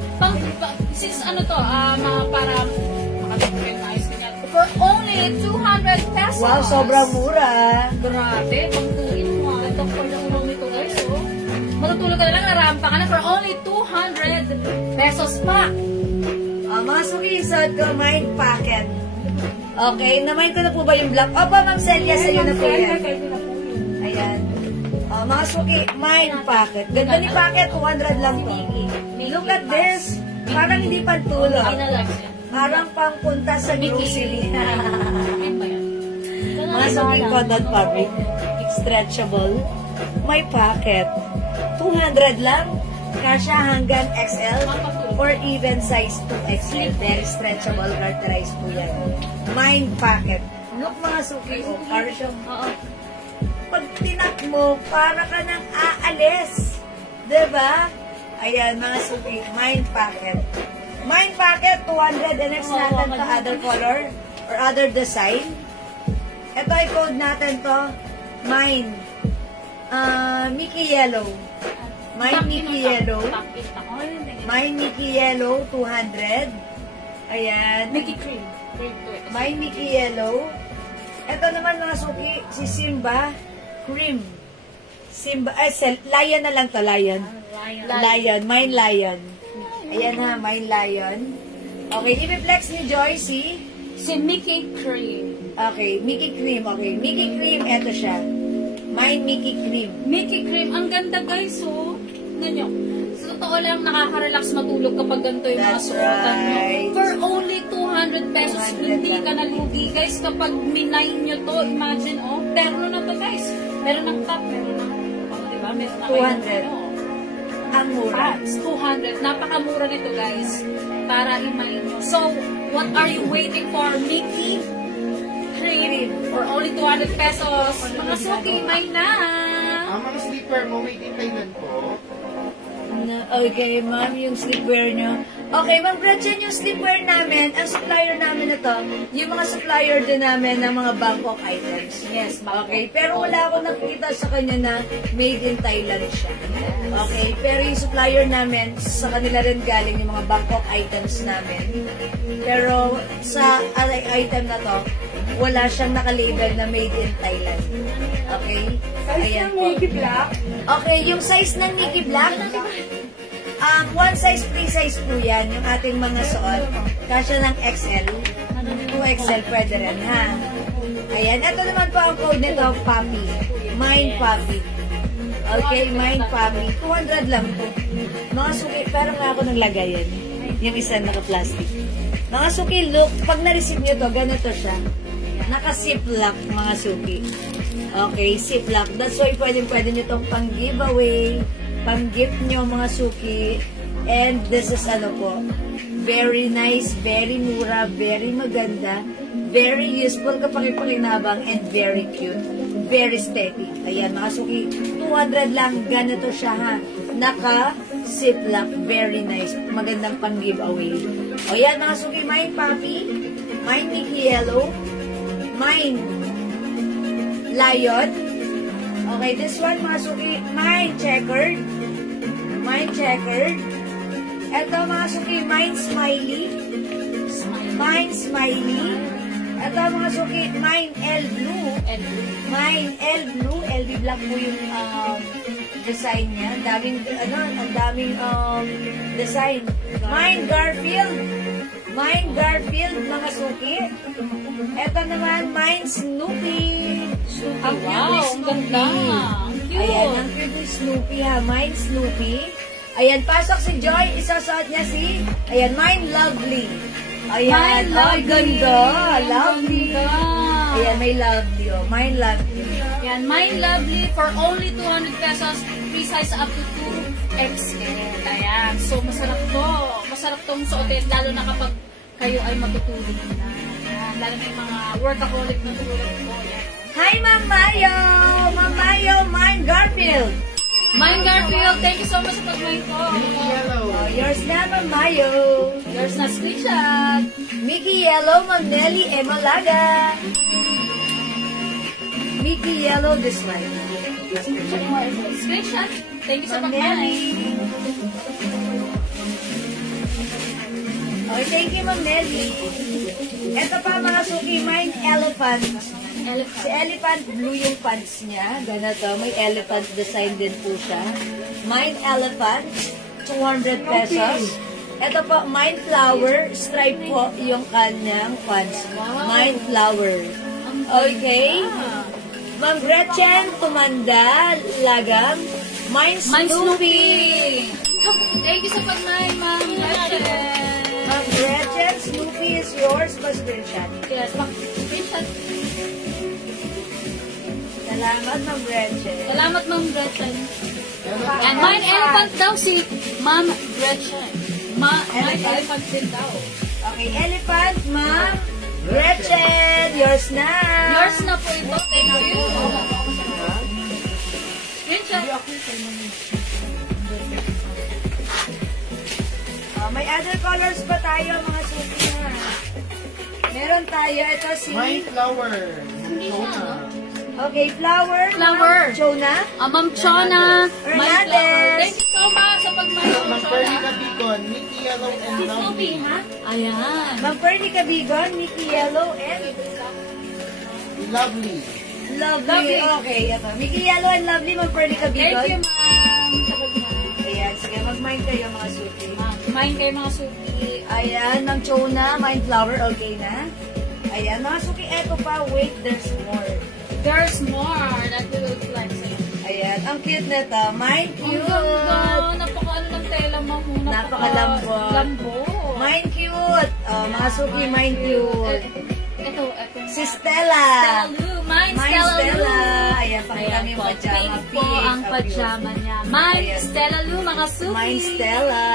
Since ano to, para makadagdag ayos niya. 200 pesos. Wow, sobrang mura. Grabe, pang 2-in-1. Ito po yung room ito guys, oh. Matutulog ka na lang, narampa ka na for only 200 pesos pa. Mga suki-isod ko, mind packet. Okay, na-mind ko na po ba yung black? Opo, Ma'am Celia, sa'yo na po yan. Ayan. Mga suki, mind packet. Ganda ni packet, 200 lang to. Look at this. Parang hindi pantulog. Parang pangpunta sa grocery. Mga suki, cotton fabric. Stretchable. May packet. 200 lang. Kasya hanggang XL or even size 2XL. Very stretchable, garterized po yan. Mind packet. Look mga suki, parang siyang, pag tinak mo, para ka nang aalis. Diba? Ayan, mga suki, mind packet. Mind packet, 200. And next natin to other color or other design. Ito ay code natin to. Mind. Mickey Yellow. Mind Mickey Yellow. Mind Mickey Yellow, 200. Ayan. Mickey Cream. Mind Mickey Yellow. Ito naman mga suki, si Simba Cream. Simba, Lion na lang to, Lion. Lion, Mind Lion. Ayan ha, Mind Lion. Okay, i-flex ni Joyce si Mickey Cream. Okay, Mickey Cream. Okay, Mickey Cream, eto siya. Mind Mickey Cream. Mickey Cream, ang ganda guys, oh. Nyo. Sa totoo lang, nakaka-relax matulog kapag ganito yung mga suotan nyo. For only 200 pesos, hindi ka nalugi guys kapag minay nyo to. Imagine, oh, terno na to guys. Meron ng top, meron ng, diba? Meron na 200. Ang mura. 200. Napakamura nito guys. Para imay nyo. So, what are you waiting for? Mickey Cream for only 200 pesos. Mga suki, may na. Ang mga sleeper mo, may tintayin po. Okay, ma'am, yung sleepwear nyo. Okay, ma'am, Gretchen, yung sleepwear namin, ang supplier namin na to, yung mga supplier din namin ng mga Bangkok items. Yes, okay. Pero wala akong nakikita sa kanya na made in Thailand siya. Okay, pero yung supplier namin, sa kanila rin galing yung mga Bangkok items namin. Pero sa item na to, wala siyang nakalabel na made in Thailand. Okay? Size ng Mickey Black? Okay, yung size ng Mickey Black, one size, free size po yan, yung ating mga suot. Kasya ng XL. 2XL pwede rin, ha? Ayan, ito naman po ang code nito, Papi. Mind Papi. Okay, Mind Papi. 200 lang po. Mga suki, pero nga ako nang lagayan. Yung isa naka-plastic. Mga suki, look, pag na-receive nyo to, ganito siya. Naka-ziplock, mga suki. Okay, ziplock. That's why pwede nyo itong pang-giveaway, pang-gift nyo, mga suki. And this is ano po, very nice, very mura, very maganda, very useful kapag ipakinabang, and very cute, very steady. Ayan, mga suki, 200 lang, ganito siya ha. Naka-ziplock, very nice, magandang pang-giveaway. O yan, mga suki, Mind Papi, Mind Mickey Yellow, Mind Lion. Okay, this one, mga suki, Mind Checkered. Mind Checkered. Ito, mga suki, Mind Smiley. Mind Smiley. Ito, mga suki, Mind L Blue. Mind L Blue. LB Black po yung design niya. Ang daming design. Mind Garfield. Mind Garfield, mga suki. Ito naman, Mind Snoopy. Ang cute ni Snoopy. Ayan, ang cute ni Snoopy ha. Mind Snoopy. Ayan, pasok si Joy. Isasuot niya si, ayan, Mind Lovely. Ayan, ay ganda. Lovely. Ayan, may lovely. Oh. Mind Lovely. Ayan, Mind Lovely for only 200 pesos. Free size up to 2XL. Ayan, so masarap to. Masarap tong suotin, lalo na kapag kayo ay matutulog na. Ayan, lalo na yung mga workaholic na tulog ko. Ayan. Hi, Ma'am Mayo! Ma'am Mayo, Mind Garfield. Mind Garfield, thank you so much sa pag-mind ko. Oh, yours na, Ma'am Mayo. Yours na screenshot. Mickey Yellow, Ma'am Nelly Emalaga. Mickey Yellow, this one. Screenshot. Thank you sa Ma'am pag-mind. Nelly. Okay, thank you, Ma'am Nelly. Ito pa mga suki, Mind Elephant. Si Elephant Blue yung pants niya. Ganito, may elephant design din po siya. Mind Elephant, 200 pesos. Ito po, Mind Flower, stripe po yung kanyang pants. Mind Flower. Okay. Ma'am Gretchen, Tumanda, Lagam, Mind Snoopy. Thank you sa pag-mind, Ma'am Gretchen. Ma'am Gretchen, Snoopy is yours. Pa-screenshot. Yes, screenshot. Salamat, Ma'am Gretchen. Salamat, Ma'am Gretchen. And Mind Elephant daw si Ma'am Gretchen. Mind Elephant din daw. Okay, Elephant, Ma'am Gretchen. Yours na. Yours na po ito. Thank you. Screenshot. May other colors pa tayo, mga suki na. Meron tayo. Ito si... My flower. Okay, flower. Flower. Ma'am Chona. Ma'am Chona. Hernandez. My flower. Thank you so much sa pag-mind, Ma'am Ma'am Pearly Chona. Cabigon, Mickey Yellow and Lovely. Ayan. Ma'am Perny Cabigon, Mickey Yellow, and Lovely. Lovely. Okay, ito. Mickey Yellow and Lovely, Ma'am Perny Cabigon. Thank you, ma'am. Sa pag-mind. Ayan, sige, mag-mind kayo, mga suki. Mind kayo, mga suki. Ayan, ng Chona, Mind Flower, okay na. Ayan, mga suki, eto pa, wait, there's more. There's more that we will flex. Ayan, ang cute nito, Mind Ang Cute. ganda. Napaka-ano ng tela, ma'am. Napakalambot. Lambo. Mind Cute. Oh, mga suki, Mind Cute. Ito. Si Stella. Stella Lou. Mind Mind Stella Stella. Lou. Ayan, pakita mo yung pajama. Pink po ang pajama niya. Mind Ayan. Stella Lou, mga suki. Mind Stella.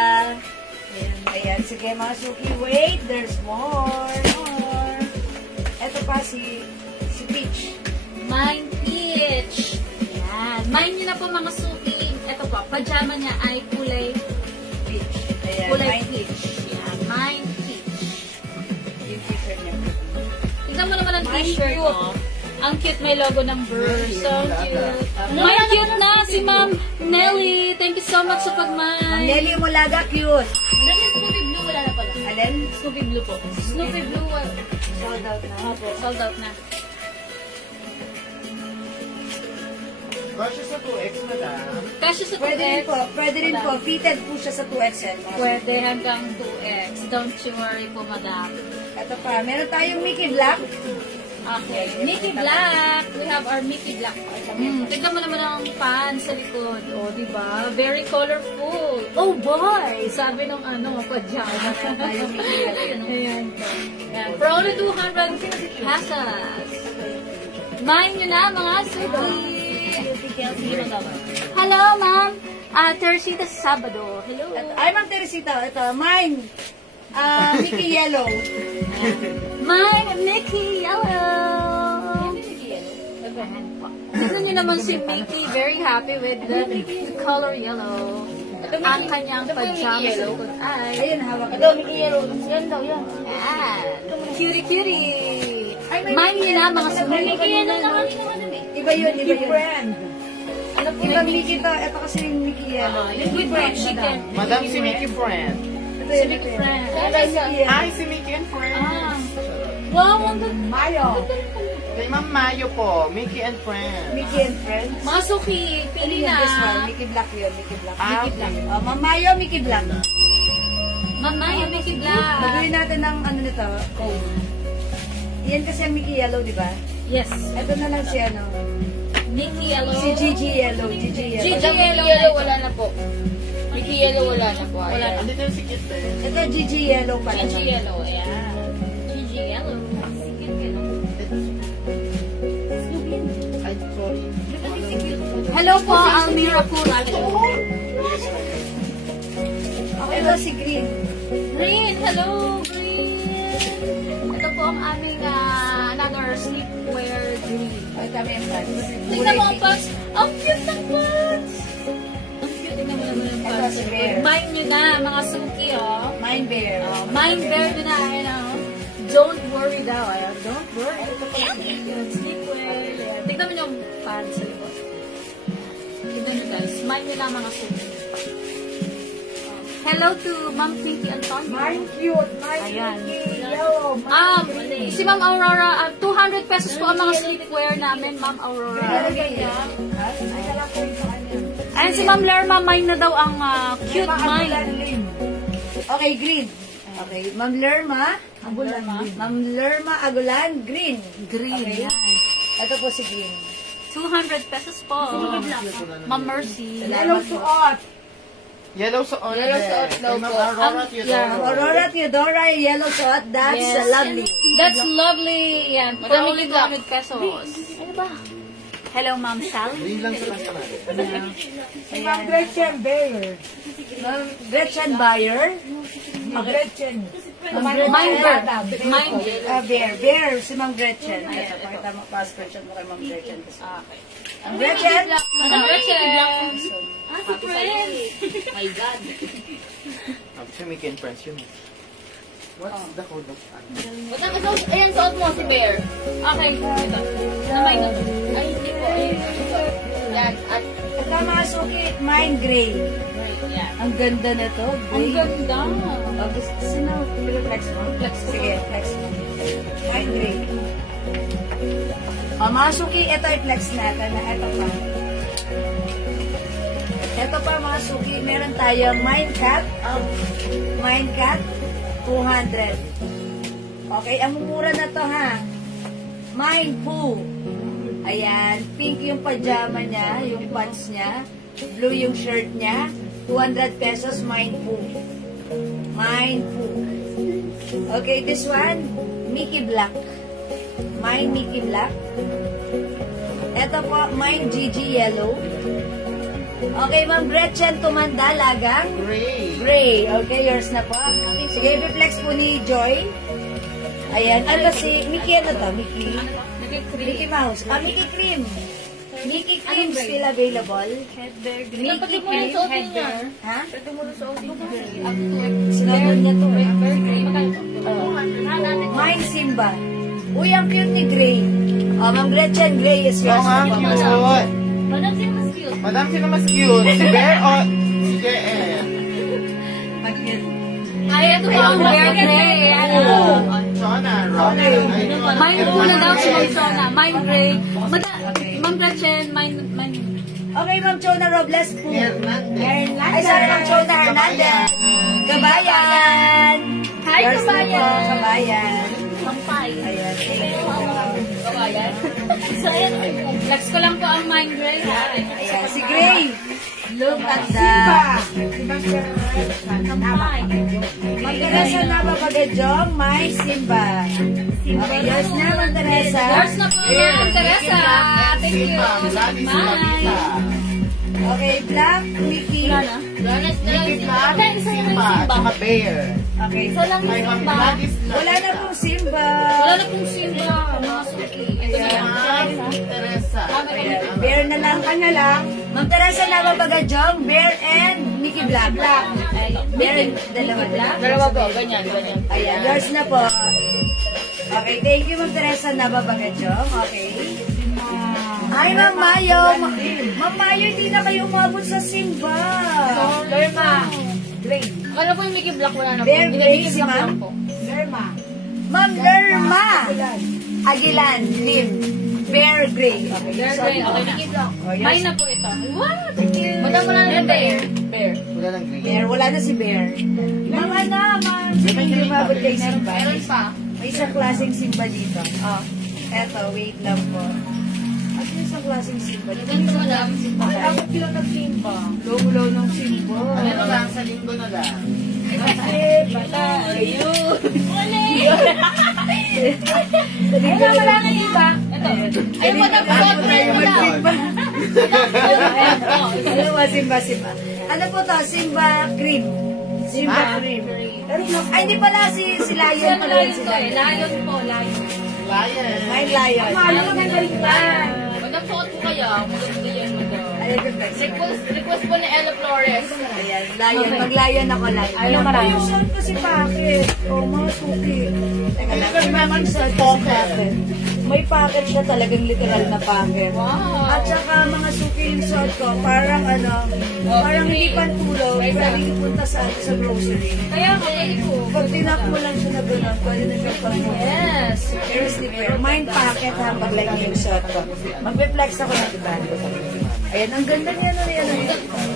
Ayan, sige mga suki, wait, there's more. Ito pa si Peach. Mind Peach. Ayan. Mind niyo na po, mga suki. Ito po, pajama niya ay kulay Peach. Ayan, kulay Mind peach. Ayan, Mind Peach. Yung t-shirt niya. Tignan mo naman ang Mind t-shirt, cute. oh. Ang cute, may logo ng bird. So cute. May cute na si Ma'am Nelly. Thank you so much sa pag-mind. Nelly Mulaga, cute. Ano yung Snoopy Blue? Wala na pala. Alin? Snoopy Blue po. Snoopy Blue. Sold out na. Opo, sold out na. Kasya sa 2X, madam. Kasi sa 2X. Pwede rin po. Fitted po siya sa 2XL. Pwede hanggang 2X. Don't you worry po, madam. Ito pa, meron tayong Mickey Black. Okay. Mickey Black. We have our Mickey Black. Tignan mo naman ang pants sa likod. O, diba? Very colorful. Oh, boy! Sabi nung pajama. Ayan. Ayan. For only 200 pesos. Mine nyo na, mga suki. Hello, ma'am. Teresita Sabado. Hello. Ay, Ma'am Teresita. Ito, mine. Mickey Yellow. Mine, Mickey Yellow. Ano nyo naman si Mickey, very happy with the color yellow. Ang kanyang pajama sa likod ay... Ayun, hawak. Ito, Mickey Yellow. Yan daw, yan. Ayan. Cutie-cutie. Mine nyo na, mga suki. Mickey Yellow na kanina ka dun eh. Iba yun, iba yun. Friend. Ano po yung Mickey to? Ito kasi yung Mickey Yellow. With fried chicken. Madam, si Mickey Friend. Ito yung Mickey Friend. Ay, si Mickey and Friends. Wow, ang ganda. Mayo. Kay Ma'am Mayo po, Mickey and Friends. Mickey and Friends. Mga suki, pili This one, na. Mickey Black yun, Mickey Black. Ah, Mickey Black. Ma'am Mayo, Mickey Black. Mamaya, Mickey Black. Magawin natin ng nito, code. Yan kasi ang Mickey Yellow, di ba? Yes. Ito na lang si Mickey Yellow. si Gigi Yellow. Gigi Yellow. Gigi Mickey Yellow, wala na po. Mickey Yellow, wala na po. Wala na. Andito yung si Kit eh. Ito Gigi Yellow pala. Gigi Yellow, ayan. Gigi Yellow. Ay, sorry. Hello po, Almira Pura. Ito si Green. Green, hello, Green. Ito po ang aming another sleepwear green. Ay, kami ang pants. Tingnan mo ang pants. Ang cute ng pants. Ang cute. Tingnan mo naman ang Ito pants. si Bear. Mind nyo na, mga suki, oh. Mind Bear. Mind bear nyo na, don't worry daw, don't worry. Ito po yung sleepwear. Ayan. Tingnan mo yung pants sa likod. Tingnan nyo guys, mind nyo na mga suki. Hello to Ma'am Pinky Antonio. Mine cute. Mine Ayan. cute. Yo, mine Si Ma'am Aurora, 200 pesos po ang mga sleepwear namin, Ma'am Aurora. Ayan si Ma'am Lerma, mine na daw ang cute mine. Okay, green. Okay, Ma'am Lerma. Ma'am Lerma Agulan, green. Green. Okay. Yan. Ito po si green. 200 pesos po. Ma'am Mercy. Yellow suot. Yellow suot. Yellow suot daw Ma'am po. Aurora Theodoro. Aurora Theodora, yellow suot. That's Yes. lovely. That's lovely. Yan. For Madami only din lang. 200 pesos. Ano ba? Hello, Ma'am Sally. Green lang sa kanya. Ma'am Gretchen Bayer. Ma'am Gretchen Bayer. Gretchen. Minder. Minder. Bear. Bear, si Ma'am Gretchen. Ayan, pakita mo, passport mo kay Ma'am Gretchen. Okay. Ma'am Gretchen. Madam Gretchen. Si Prince. My God. Siya may Ken Prince yun. What's the code of Ba't ang ikaw, ayan, suot mo si Bear. Okay. Ito. Namay na. Ay, hindi po. Ayun. Yan. At, Ito mga suki, mine gray. Yan. Ang ganda na to. Ang ganda. Oh, gusto sino? Flex mo? Sige, flex mo. Mine gray. Oh, mga suki, ito i-flex natin na ito pa. Ito pa mga suki, meron tayong mine cat. Mine cat, 200. Okay, ang mumura na to ha. Mine poo. Ayan, pink yung pajama niya, yung pants niya. Blue yung shirt niya. 200 pesos, mine poo. Mine poo. Okay, this one, Mickey Black. Mine Mickey Black. Ito po, mine Gigi Yellow. Okay, Ma'am Gretchen Tumanda, lagang Gray. gray. Okay, yours na po. Sige, reflex po ni Joy. Ayan, ano si, Mickey ano to? Mickey? Mickey Mouse. Mickey Cream. Mickey Cream still available. Mickey Cream. Ha? Sinunod niya to. Mine Simba. Uy, ang cute ni Gray. Oh, Ma'am Gretchen, Gray is Oo yours nga, na po. cute. Madam, sino mas cute? Madam, sino mas cute? Si Bear o si JL? Ay, ito po ang Bear Gray. Ano? Shona, Robin. Mine po na daw si Ma'am Shona. Mine Gray. Ma'am Gretchen, mine. Okay, Ma'am Chona Robles po. Hernandez. Ay, sorry, Ma'am Chona Hernandez. Kabayan. Hi, Yours na Kabayan. po, Kabayan. Pampay. Ayan. Kabayan. So, ayan. Flex ko lang po ang mine Gray. Ha? Ayan, si Gray. Look at that. Pampay. Mag-Teresa na mapagajong, may Simba. Okay, yours na, Ma'am Teresa. Yours na po, Ma'am Teresa. Thank you. Bye. Okay, Black, Mickey. Wala na. Gladys na lang Mickey si Black, Simba, tsaka Bear. Okay. Isa lang May yung Ma'am Simba. Gladys lang. Wala na pong Simba. Wala na pong Simba. Mga suki. Ito na lang. Ma'am Teresa. Ayan, Bear na lang ka na lang. Ma'am Teresa na mapagajong, Bear and Mickey Black. Bear and dalawa. Dalawa po, ganyan, ganyan. Ayan, yours na po. Okay, thank you, Ma'am Teresa na mapagajong. Okay. Ay, Ma'am Mayo. Ma'am Mayo, hindi na kayo umabot sa Simba. Lerma. Great. Ano po yung Mickey Black? Wala na po. Bear Hindi, Gray Mickey si Black Ma'am. lang po. Ma'am Lerma. Aguilan, Lim. Bear Gray. Okay, Bear so, Gray, okay na. Mickey Black. Oh, yours. Mine na po ito. Wow, thank you. Madam, wala na yung Bear. Bear. Wala lang green. Bear, wala na si Bear. Ma'am, ano, ma'am. Sige, hindi umabot kay Simba. Meron pa. May isang klaseng Simba dito. Oh, eto, wait lang po. At yung isang klaseng Simba. Ganito, madam. Ay, ako pila ng Simba. Low-low ng Simba. Ano lang, sa linggo na lang. Kasi, bata. Ayun. Ay, wala na yung iba. Ito. Ay, madam, suot rin mo lang. Ano ba, Simba? Ano po to? Simba Cream. Simba Cream. Ay, hindi pala si Lion pala. Lion to eh. Lion po, Lion. Lion. May Lion. Ano ka nagalingan? Madam, suot po kaya. Maganda yan, madam. Ayan, reflex. Request po ni Ella Flores. Ayan, Lion. Mag-Lion ako, Lion. Ayaw marami. Yung sound ko si Bakit. O, mga suki. Teka lang. Ito naman sa pocket. May pocket siya, talagang literal na pocket. Wow. At saka mga suki yung suot ko, parang parang hindi pantulog, pwede punta sa grocery. Kaya pwede ko. Pag tinak mo lang siya na gano'n, pwede na siya pantulog. Yes. Pero slipper, mind pocket ha, pag like yung suot ko. Magpe-flex ako na diba? Ayan, ang ganda niya na yan.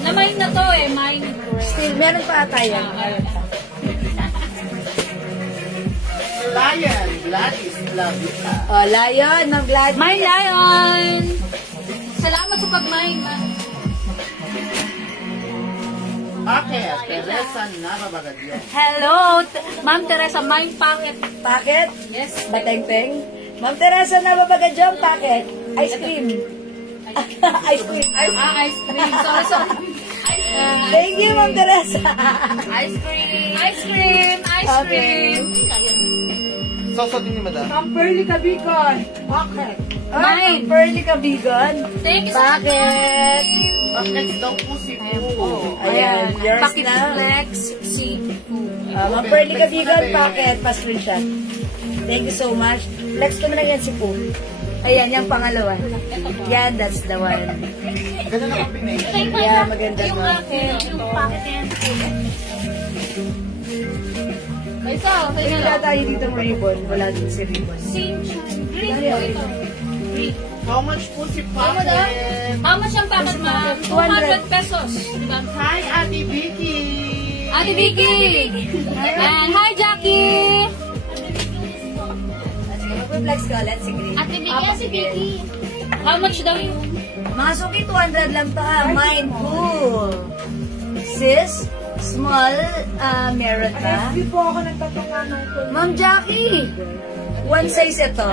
Na-mind na to eh, mind break. Still, meron pa ata yan. Lion, Gladys, Lavita. Oh, Lion, mag-glad. My Lion! Salamat sa pag-mind. Okay, Teresa Navabagadyo. Hello, Ma'am Teresa, mind pocket. Packet? Yes. Bateng-teng? Ma'am Teresa, nababaga dyan, packet. Ice cream. Ice cream. Ice cream. Sorry. Thank you, Ma'am Teresa. Ice cream. Ice cream. Ice cream. Sosotin ni Madam. Ma'am Pearly Kabigon. Packet. Mine. Ma'am Pearly Kabigon. Thank you so much. Packet. Bakit daw po si Po? Ayan, yours Pakit na. flex, si Ma'am Pearly Kabigon, packet. Pa-screenshot. Thank you so much. Flex ko na lang yan si Poo. Ayan, yung pangalawa. Yan, that's the one. Ganda na combination. Yeah, maganda yung mo. akin, yung pocket yan. Ikaw, Wala sa'yo tayo dito ng ribbon. Wala din si ribbon. Same siya. Green po ito. Green. How much po si Packet? How much ang packet, ma'am? 200 pesos. Diba? Hi, Ate Vicky! Ate Vicky! And hi, Jackie! Mag-flex ka ulit si Green. Ate Vicky, Ate Vicky. How much daw yung... Mga suki, 200 lang to ha. Mindful. Sis, small, meron ka? Hindi po ako nagtatangan ng Ma'am Jackie, one size ito.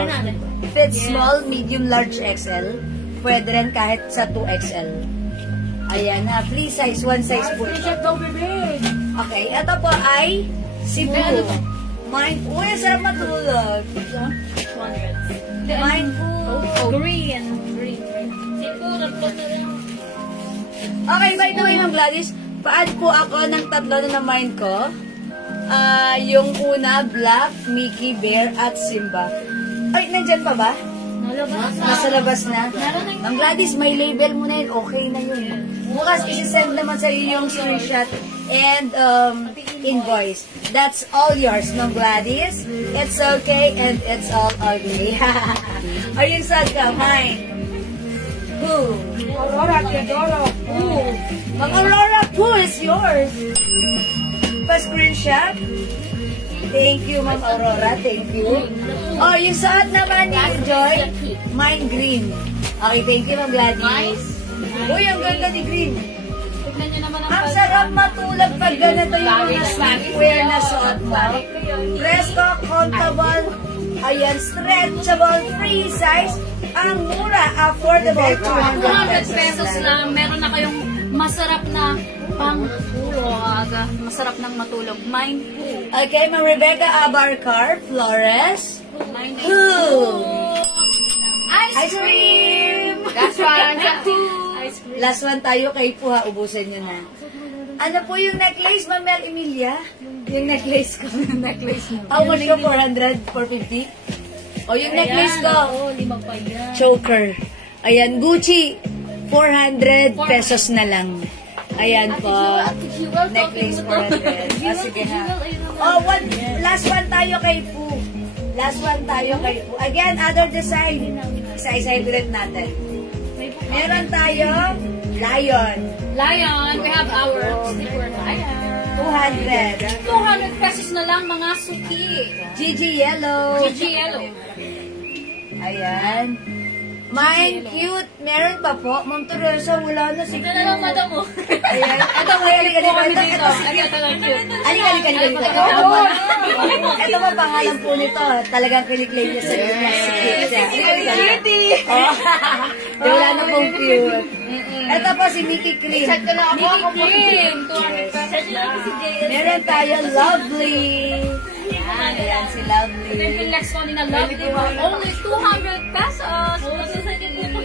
Fit small, medium, large, XL. Pwede rin kahit sa 2XL. Ayan na, free size, one size po. T-shirt daw, bebe. Okay, ito po ay Cebu. Mindful. Uy, sarap matulog. Mindful. Green. Green. Okay, by the way, Ma'am Gladys, pa-add po ako ng tatlo na mind ko. Yung una, Black, Mickey, Bear, at Simba. Ay, nandyan pa ba? Nasa labas na. Ma'am Gladys, may label mo na yun. Okay na yun. Bukas, isi-send naman sa iyo yung screenshot and invoice. That's all yours, Ma'am Gladys. It's okay and it's all ugly. Are you sad ka? Mine. Who? Aurora, Teodoro. Who? Ma'am Aurora, who is yours? Pa-screenshot? Thank you, Ma'am Aurora. Thank you. Oh, yung suot naman ni Joy, mine green. Okay, thank you, Ma'am Gladys. Uy, ang ganda ni Green. Tignan niyo naman Ang sarap matulog pag ganito yung mga sleepwear na suot mo. Fresco, comfortable, ayan, stretchable, free size, ang mura, affordable, 200 pesos lang. Meron na kayong masarap na pang-tulog. Masarap ng matulog. Mindful. Okay, Ma'am Rebecca Abarcar, Flores. Who? Ice cream! That's one. Last one tayo kay Puha, ubusin nyo na. Ano po yung necklace, Ma'am Mel Emilia? Yung necklace ko. Necklace mo. How much ko? 400? 450? O yung necklace ko. Oo, lima pa yan. Choker. Ayan, Gucci. 400 pesos na lang. Ayan po. Necklace 400. Ah, sige ha. Oh, last one tayo kay Pu. Last one tayo kay Pu. Again, other design. Isa-isa ulit natin. Meron tayo Lion. Lion, we have our slipper Lion. 200. 200 pesos na lang mga suki. Gigi Yellow. Gigi Yellow. Ayan. Mine cute. Meron pa po. Ma'am Teresa, wala na si Ito na lang, madam mo. Ayan. Ito, halika dito. Ito si cute. Halika dito. Ito pa pangalan po nito. Talagang kiniklaim niya sa inyo. Si cute siya. Cutie. Di wala na pong cute. Ito po si Mickey Cream. Mickey Cream. 200 pesos lang. Meron tayo Lovely. Ayan, si Lovely. Relax ko nila Lovely. Only 200 pesos.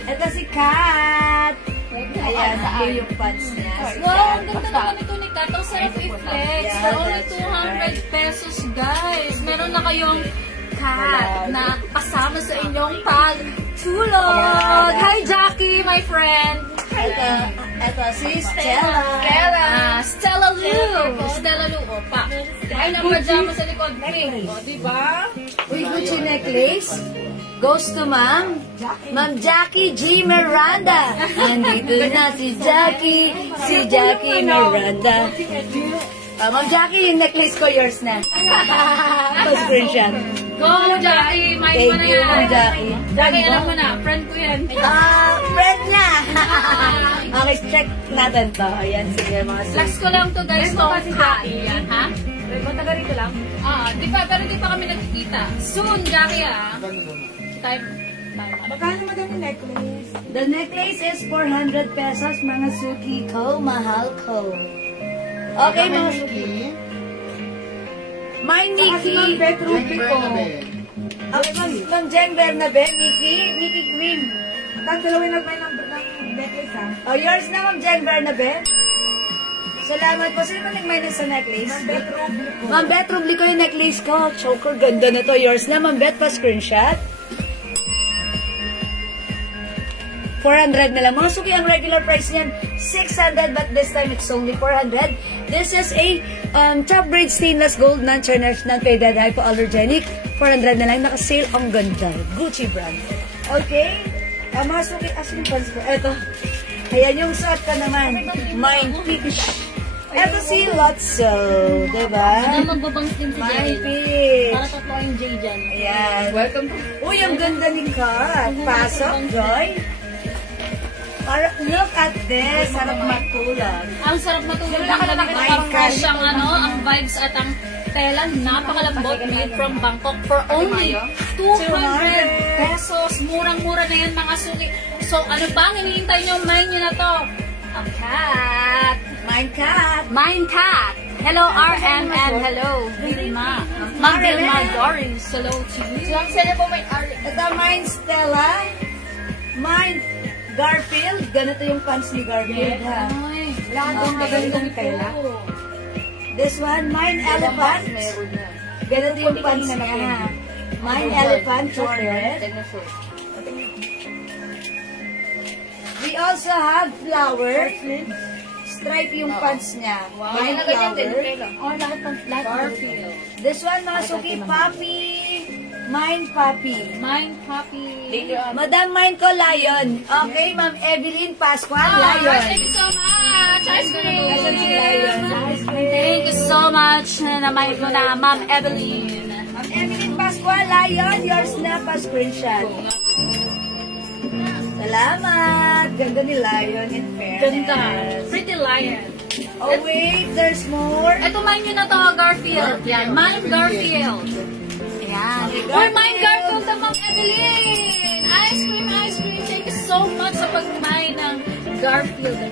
Ito si Kat. Ayan, here yung pants niya. Si Wow, Kat. ang ganda naman ito ni Kat. Ang sarap i-flex. For only 200 pesos, guys. Meron na kayong Kat na kasama sa inyong pagtulog. Hi, Jackie, my friend. Ito si Stella. Stella Lou. Stella Lou. O, pa. Ay, ang pajama sa likod. Pink. O, diba? Uy, Gucci necklace. Goes to Ma'am Jackie G. Miranda. Nandito na si Jackie Miranda. Ma'am Jackie, yung necklace ko, yours na. Pa-screenshot. Go, Jackie. Mind mo Thank na you, yan. Ma'am Jackie. Jackie, alam mo na. Friend ko yan. Friend niya. Okay, check natin to. Ayan, sige mga Flex ko lang to, guys. Friend mo ba si Jackie? Yan, ha? Taga rito lang. Di pa, pero di pa kami nagkikita. Soon, Jackie, ha? Time. Magkano madam yung necklace? The necklace is 400 pesos, mga suki ko, mahal ko. Okay, mga suki. My Kasi Ma'am Nikki. Beth Ruby ko. Okay, Ma'am Jen Bernabe, Nikki Cream. Tatulawin nagbay ng necklace ha. Oh, yours na, Ma'am Jen Bernabe. Salamat po. Sino ba nag-minus sa necklace? Ma'am Beth Ruby ko. Ma'am Beth, rubli ko yung necklace ko. Choker, ganda na to. Yours na, Ma'am Beth, pa-screenshot. 400 na lang. Mga suki, ang regular price niyan, 600, but this time it's only 400. This is a top grade stainless gold, non-tarnished, non-faded, hypoallergenic. 400 na lang. Naka-sale. Ang ganda. Gucci brand. Okay? Mga suki, asin pants ko. Eto. Ayan yung suot ka naman. Mind Peach. Eto si Lotso. Diba? Magbabangs din si Mind Peach. Para tatlo yung J dyan. Ayan. Welcome to... Uy, ang ganda ni Kat. Pasok, Joy. Look at this. Sarap matulog. Ang sarap matulog. My Parang God. siyang ang vibes at ang tela napakalambot, made from Bangkok for only 200 pesos. Murang-mura na yan, mga suki. So, ano pa ang hinihintay nyo? Mine nyo na to. Ang cat. My Kat. Mine cat. Hello, RM, and hello, Vilma. Ma'am Vilma Doris. Hello to you. Saan po may ari? Ito, mine Stella. Mine Garfield. Ganito yung pants ni Garfield, ha? Ay, Lahat ng magandang tela. This one, mine Elephant. Ganito yung pants niya, ha? Mine Elephant, chocolate. We also have flower. Stripe yung pants niya. Mine flower. oh, lahat Garfield. This one, mga suki, Papi. Mine Papi. Mine Poppy. Madam, mine ko, Lion. Okay, Ma'am Evelyn Pascual, Thank Lion. you so much. Ice cream. Asan si Lion? Thank you so much. Na-mic mo na, Ma'am Evelyn. Ma'am Evelyn Pascual, Lion. Yours na pa screenshot. Salamat. Ganda ni Lion, in fairness. Ganda. Pretty lion. Oh, wait. There's more. Ito, mine nyo na to, Garfield. Yan, mine Garfield. Ayan. Or mine Garfield na Ma'am Evelyn. Ice cream. Thank you so much sa pag-mine ng Garfield.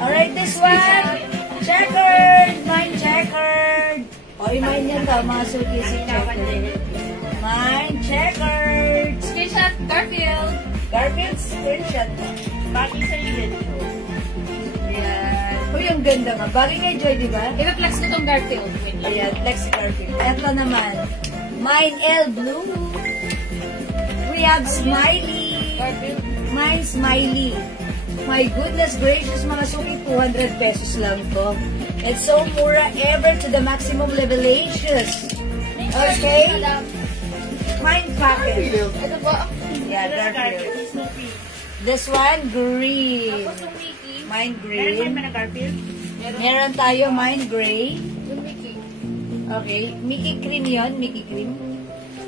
Alright, this one. Checkered. Mine checkered. Oy, mine yan ka. Mga suki si checkered. Mine checkered. Screenshot, Garfield. Garfield screenshot. Bakit sa iyo? Ayan. Uy, ang ganda nga. Bagay kay Joy, di ba? I-flex ko tong Garfield. Ayan, Lexi Garfield. Ito naman. Mine L Blue. We have Smiley. Mine Smiley. My goodness gracious, mga suki, 200 pesos lang to. It's so mura ever to the maximum levelations. Okay? Mine Pocket. Ito ba? Yeah, Garfield. This one, green. Mine green. Meron tayo mine gray. Okay. Mickey cream yun. Mickey cream.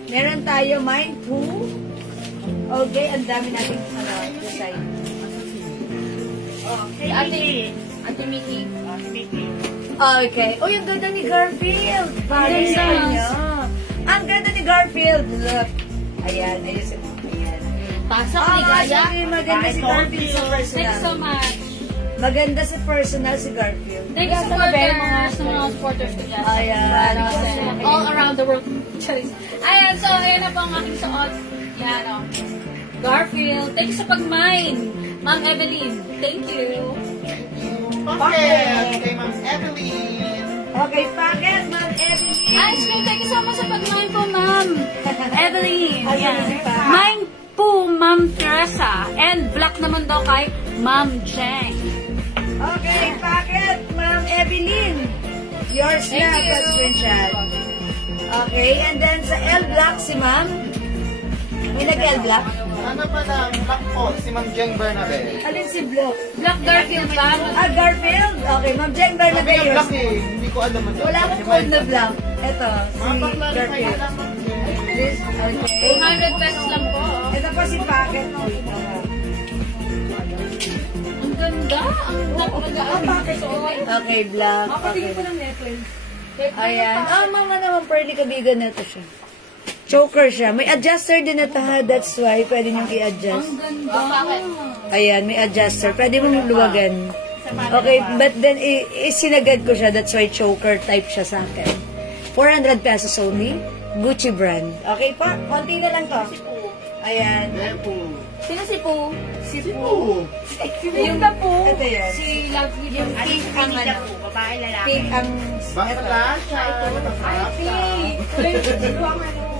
Meron tayo mine poo. Okay. Ang dami natin design. Ate Mickey. Okay. Oh, yung ganda ni Garfield. Parang sa inyo. Ang ganda ni Garfield. Look. Ayan. Ayusin mo. Ayan. Pasok ni Gaya. Actually, maganda si Garfield sa Thanks so personal. much. Maganda sa personal si Garfield. Thank you sa mga supporters ko dyan. Ayan. All around the world. Ayan, so ayan na po ang aking suot. Yan, o. Garfield. Thank you sa pag-mine. Ma'am Evelyn. Thank you. Bakit? Kay Ma'am Evelyn. Okay, packet, Ma'am Evelyn. Ice cream. Thank you so much sa pag-mine po, ma'am. Evelyn. Asan Yan. na si Pa? Mine po, Ma'am Teresa. And black naman daw kay Ma'am Jeng. Okay, packet, Ma'am Evelyn. Yours na, Thank you. pa-screenshot. Okay, and then sa L-Block si Ma'am. May nag-L-Block? Ano pala, black po, si Ma'am Jeng Bernabe. Alin si Block? Black Garfield ba? Ah, Garfield? Okay, Ma'am Jen Bernabe, Sabi ng yours. black eh, hindi ko alam. Wala akong code na Block. Ito, si Garfield. This, okay. 200 pesos lang po. Ito pa si Packet. Ang ganda. Ang napakaganda. Okay, Block. Okay. Ko ng necklace. Ayan. Ah, mama naman, pearly kabigan na ito siya. Choker siya. May adjuster din na ito, ha? That's why pwede niyong i-adjust. Ang ganda. Ayan, may adjuster. Pwede mong luwagan. Okay, but then, isinagad ko siya. That's why choker type siya sa akin. 400 pesos only. Gucci brand. Okay pa? Konti na lang to. Ayan. Sino si Poo? Si Po. Yung na po. Ito yan. Si Lovely Yung pink ang ano. Babae, lalaki. Pink ang... Bakla siya.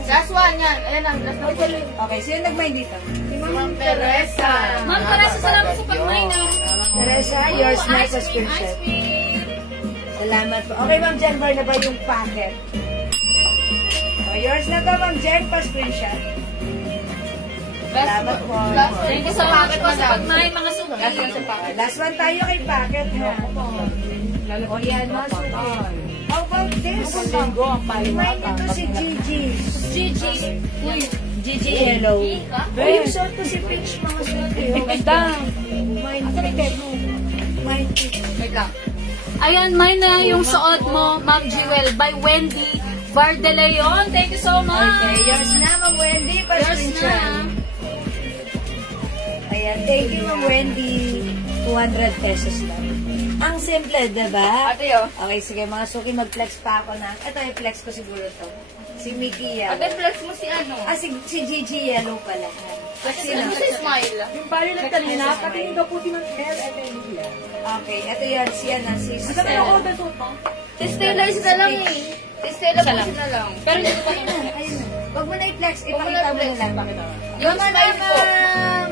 Last one yan. Ayan ang last one. Okay, sino nag-mind dito? Ma'am Teresa. Ma'am Teresa, salamat sa pag-mine. Teresa, yours na sa screenshot. Salamat po. Okay, Ma'am Jen, na ba yung packet? So, yours na to, Ma'am Jen, pa screenshot. Salamat po. Thank you so much po sa pag-mine, mga suki. Last one tayo kay packet, ha? O yan, mga suki. How about this? Remind nito si Gigi. Gigi. Uy. Gigi Yellow. Yung short ko si Peach, mga suki. Ganda. Mine Peach. Wait lang. Ayan, mine na yung suot mo, Ma'am Jewel, by Wendy Bardeleon. Thank you so much. Okay, yours na, Ma'am Wendy. Pa Yours screenshot. na. Ayan, thank you, Ma'am Wendy. 200 pesos lang. Ang simple, diba? Ate, oh. Okay, sige, mga suki, mag-flex pa ako na. Ito, i-flex ko siguro to. Si Mickey Yellow. Ate, flex mo si ano? Ah, si Gigi Yellow pala. Sino? Ano si Smile? Yung violet kanina, patingin daw po si Ma'am L and then Lila. Okay, ito yan, si Sabi Stella. ako, order po pa. Si Stella isa lang eh. Si Stella po isa na lang. Pero hindi ko pa Ayun na, ayun na. Huwag mo na i-flex, Huwag mo ipakita na mo na i-flex. lang. Yung Mama Smile na, po.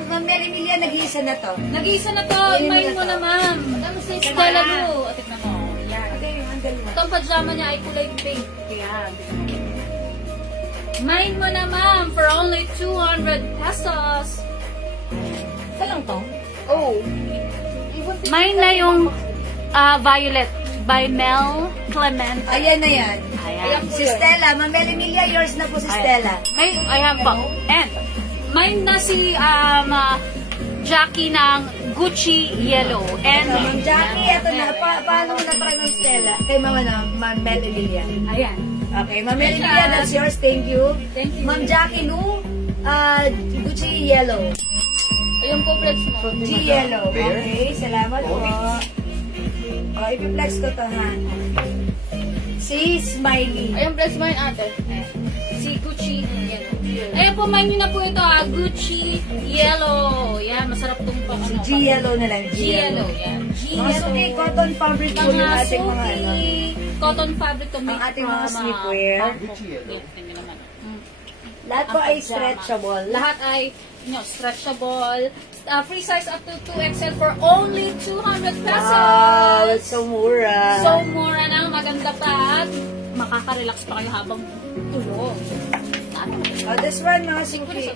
Ma'am Mary Emilia, nag-iisa na to. Nag-iisa na to. Kunin mo I-mine na mo to. na, ma'am. Ano si Stella Blue. O, tignan mo. Yan. Okay, yung handle mo. Itong pajama niya ay kulay pink. Yan. Mine mo na, ma'am, for only 200 pesos. Ito lang to? Oh. Mine na yung Violet by Mel Clement. Ayan na yan. Ayan. Si Stella, Ma'am Mary Emilia, yours na po si Stella. May, I have po. And, mine na si Jackie ng Gucci Yellow. And, Ma'am Jackie, ito na. Paano mo na-try ng Stella? Kay Mama na, Ma'am Mary Emilia. ayan. Okay, Ma'am Mary Emilia, that's yours. Thank you. Thank you. Ma'am Jackie Lu, Gucci Yellow. Ayun po, flex mo. Gucci Yellow. Okay, salamat po. Oh, ipiplex ko to, ha? Si Smiley. Ayun, flex mo yun ate. Si Gucci Yellow. Ayan po, mine na po ito, Gucci Yellow. Yan, masarap itong pa. Si G Yellow na lang. G Yellow. Yan. G Mga Yellow. suki, cotton fabric po yung Mga ating mga ano. cotton fabric to make Ang ating mga from, sleepwear. Gucci Yellow. tingnan naman. Lahat po ay stretchable. Lahat ay stretchable. Free size up to 2XL for only 200 pesos. Wow, that's so mura. So mura na, maganda pa at makaka-relax pa kayo habang tulog. Oh, this one, mga suki.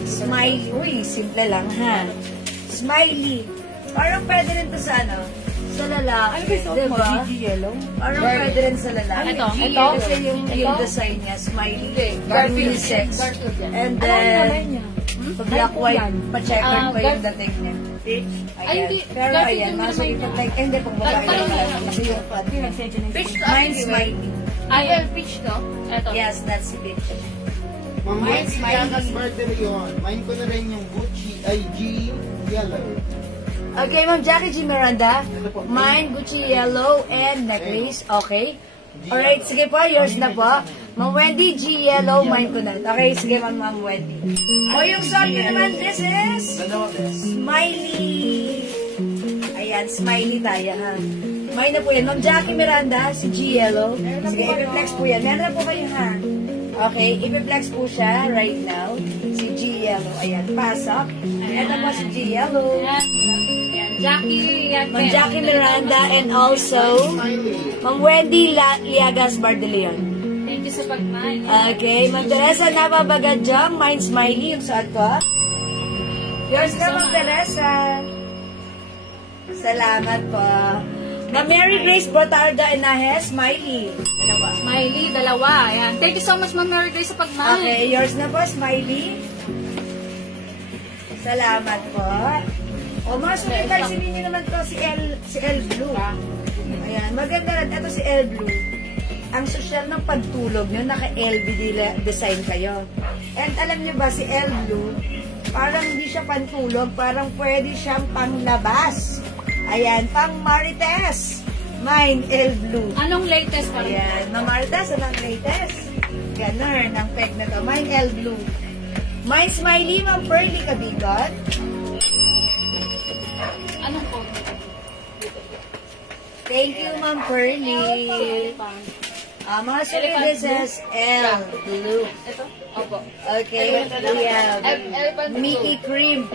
Smiley. Uy, simple lang, ha? Smiley. Parang pwede rin to sa ano? Sa lalaki. Ano ba yung suot mo? Diba? Gigi Yellow? Parang pwede rin sa lalaki. Ito. Ito? Kasi yung design niya, smiley. Garfield sex. And Ano ang then, nalay niya? black white, pa-checkered pa yung Gar- dating niya. Peach. Ay, Ayan. hindi. Pero Garfield ayan, yung mga naman suki niya. pag like, hindi, pag babae Parang lang. Kasi yung fat. Pinag-sedya na Peach to Mine's smiley. Ayan. peach to. Ito. Yes, that's peach. Ma'am Mine's Wendy, Smiley. Yagas birthday yun. Mine ko na rin yung Gucci, ay G Yellow. Okay, Ma'am Jackie G. Miranda. Mine, Gucci Yellow, and necklace. Okay. Alright, sige po, yours na po. Ma'am Wendy, G Yellow, mine ko na. Okay, sige Ma'am Wendy. O yung song nyo naman, this is Smiley. Ayan, Smiley tayo, ha. Mine na po yan. Ma'am Jackie Miranda, si G Yellow. Sige, i-flex po yan. Meron na po kayo, ha. Okay, i-flex po siya right now. Si G Yellow. Ayan, pasok. Ito po si G Yellow. Ayan. Ayan. Jackie. Yan, Ma'am Jackie Miranda and also Ma'am Wendy Liagas Bardeleon. Thank you sa pag-mine. Okay, Ma'am Teresa Nababagadjong, Mind Smiley, yung suot ko. Yours na, Ma'am Teresa. Salamat po. Ma'am Mary Grace Botarga Enajes, Smiley. Smiley, dalawa. Ayan. Thank you so much, Ma'am Mary Grace, sa pag-mine. Okay, yours na po, Smiley. Salamat po. O, mga sumipay, niyo naman to si L Blue. Ayan, maganda rin. Ito si L Blue. Ang social ng pagtulog nyo, naka-LB design kayo. And alam nyo ba, si L Blue, parang hindi siya pantulog, parang pwede siyang panglabas. Ayan, pang Marites. Mine, L Blue. Anong latest pa rin? Ayan, Ma'am Marites, anong latest? Ganun, ang peg na to. Mine, L Blue. Mine, Smiley, Ma'am Pearly Kabigot. Anong code? Thank you, Ma'am Pearly. Mga sorry, this is L Blue. Ito? Opo. Okay, we have Elephant blue. Mickey Cream.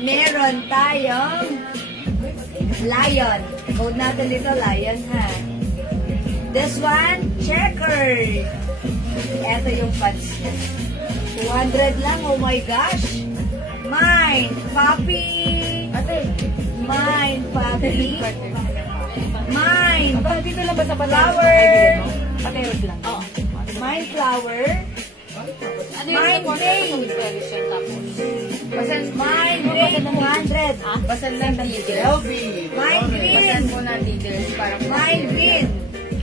Meron tayong Lion. Code natin dito, Lion, ha? This one, Checker. Ito yung pants niya. 200 lang, oh my gosh. Mine, Papi. Mine, Papi. Mine, Dito lang ba sa Flower. Pateros lang. Oo. Mine, Flower. Ano yung Mine, report Day. sa comparison tapos? Mine, Day, 200. Basan lang details. LV. Mine, Green. Basan mo na details para Mine, Green.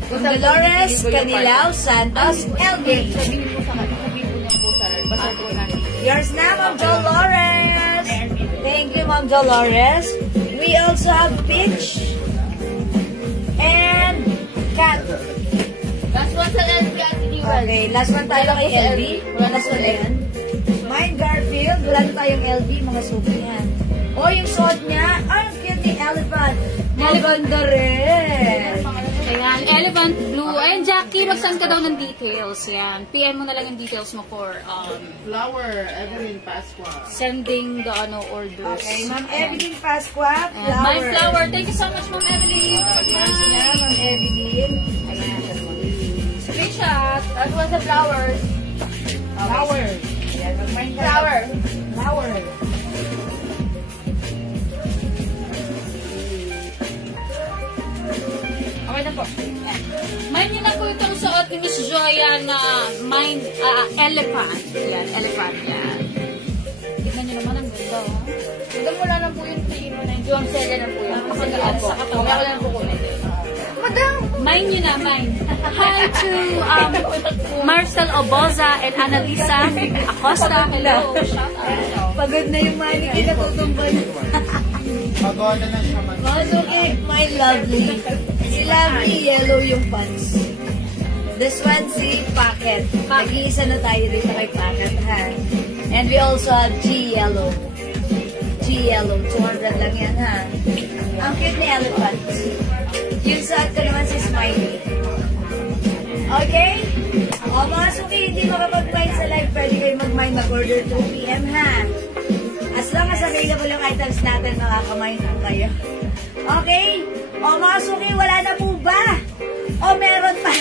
Dolores Canilau Santos, LB. Sabihin po sa kanya. Sabihin po niya po sa basan po na details. Yours na, Ma'am Dolores. Thank you, Ma'am Dolores. We also have Peach and Cat. Last one sa LB at Jewel. Okay, last one tayo kay LB. Last one na yan. Mine, Garfield. Wala na tayong LB, mga suki yan. O, yung suot niya, ang cute ni Elephant. Maganda rin. Ayan, Elephant Blue. Ayan, Jackie, mag-send ka daw ng details. Ayan, PM mo na lang yung details mo for Flower, Evelyn Pasqua. sending the orders. Okay, Ma'am Evelyn Pasqua, Ayan, my flower. Thank you so much, Ma'am Evelyn. Yours na, Ma'am Evelyn. Ayan. Screenshot. Last one sa flowers. Flower. Ayan, mag-mind ka. Flower. Flower. Okay na po. Mine nyo na po itong suot ni Miss Joya na elephant. Yan, elephant yan. Tignan nyo naman, ang ganda, oh. Hanggang wala na po yung tingin mo na yung John Cena na po yun. Kasi Yan, sa katawan. Mamaya ko lang po kunin. Mine nyo na, mine. Hi to Marcel Oboza and Annalisa Acosta. Hello. Shout out. Pagod na yung mannequin na tutumbal. Pagoda na siya man. Mga suki, my lovely. Si Lovely Yellow yung pants. This one si Packet. Nag-iisa na tayo dito kay Packet, ha? And we also have G Yellow. G Yellow, 200 lang yan, ha? Ang cute ni Elephant. Yung suot ko naman si Smiley. Okay? O mga suki, hindi makapag-mine sa live. Pwede kayo mag-mine mag-order 2 PM, ha? As long as available yung items natin, makaka-mine po kayo. Okay? O mga suki, wala na po ba? O meron pa?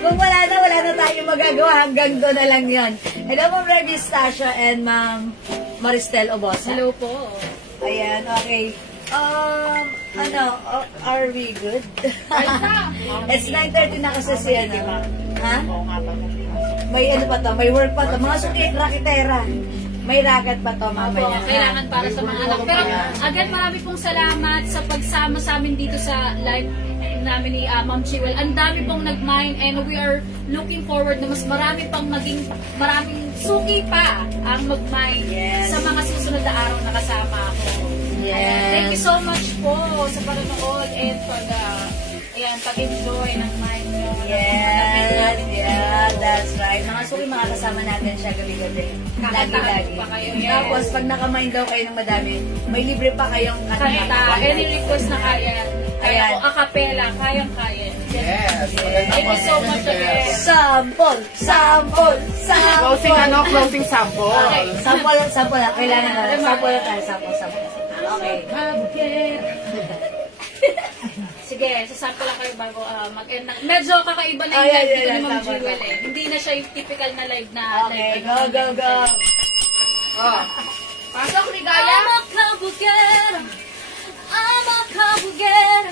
Kung wala na tayo magagawa. Hanggang doon na lang yun. Hello, Ma'am Revy Stasha and Ma'am Maristel Obosa. Hello po. Ayan, okay. Are we good? It's 9:30 na kasi si ano. Ha? May ano pa to, may work pa to. Mga suki, raketera. May racket pa to mamaya. Kailangan para sa mga anak. Pero again, marami pong salamat sa pagsama sa amin dito sa live namin ni Ma'am Jewel. Ang dami pong nag-mine and we are looking forward na mas marami pang maraming suki pa ang mag-mine sa mga susunod na araw na kasama ako. Yes. Thank you so much po sa panonood and pag-enjoy ng mine nyo. Yes, yeah, that's right. Mga suki, makakasama natin siya gabi-gabi. Lagi-lagi. pa kayo, yes. Tapos, pag nakamind daw kayo ng madami, may libre pa kayong Kanta, any request na kaya. Ayan. O acapella, kayang-kaya. Yes. Thank you so much again. Sample! Sample! Closing Sample! closing sample. Okay. Sample na. Kailangan na. Sample na tayo. Sample. Okay. Sige, sasample lang kayo bago mag-end. Medyo kakaiba na yung Ay, live ay, dito ay, ni Ma'am tama, Jewel tama. eh. Hindi na siya yung typical na live na Okay, live. go. Oh. Pasok, Ligaya! I'm a kabugera! I'm a kabugera!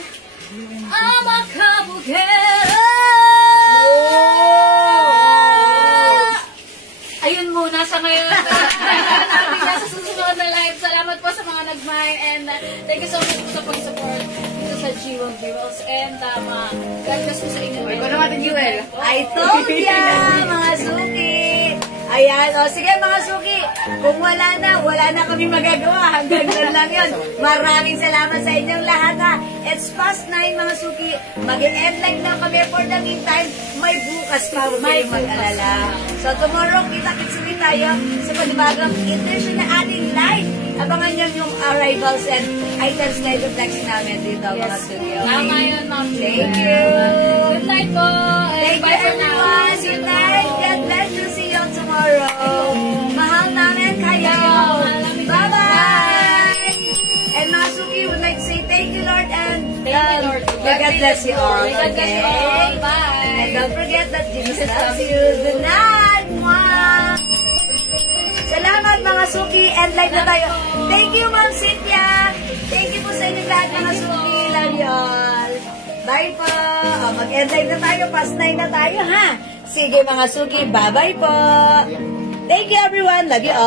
I'm a kabugera! Ayun muna sa ngayon. Natin na sa susunod na live. Salamat po sa mga nag-mine and thank you so much po sa pag-support dito sa Jewels. And God bless po sa inyo. Ikaw naman, Jewel. I told ya, mga suki. Ayan, o sige mga suki, kung wala na kami magagawa. Hanggang doon lang yun. Maraming salamat sa inyong lahat ha. It's past 9 mga suki. Mag-end live lang kami for the meantime. May bukas pa, huwag kayong mag-alala. So tomorrow, kita-kits ulit tayo sa panibagong edition na ating live. Abangan nyo yung arrivals and items na i-flex namin dito mga suki. Tama yun, Ma'am Jewel. Thank you. Good night po. And Thank you bye for now. everyone. Good night. God bless you. See you tomorrow. Mahal namin kayo. Bye-bye. And mga suki would like to say thank you Lord and Thank you, Lord. God bless you all. God bless you all. Okay? Bye. And don't forget that Jesus loves you. Good night. Mwah. Salamat mga suki and live na tayo. Thank you Ma'am Cynthia. Thank you po sa inyo lahat mga suki. Love you all. Bye po. Mag-end live na tayo. Past 9 na tayo ha. Sige mga suki. Bye-bye po. Thank you everyone. Love you all.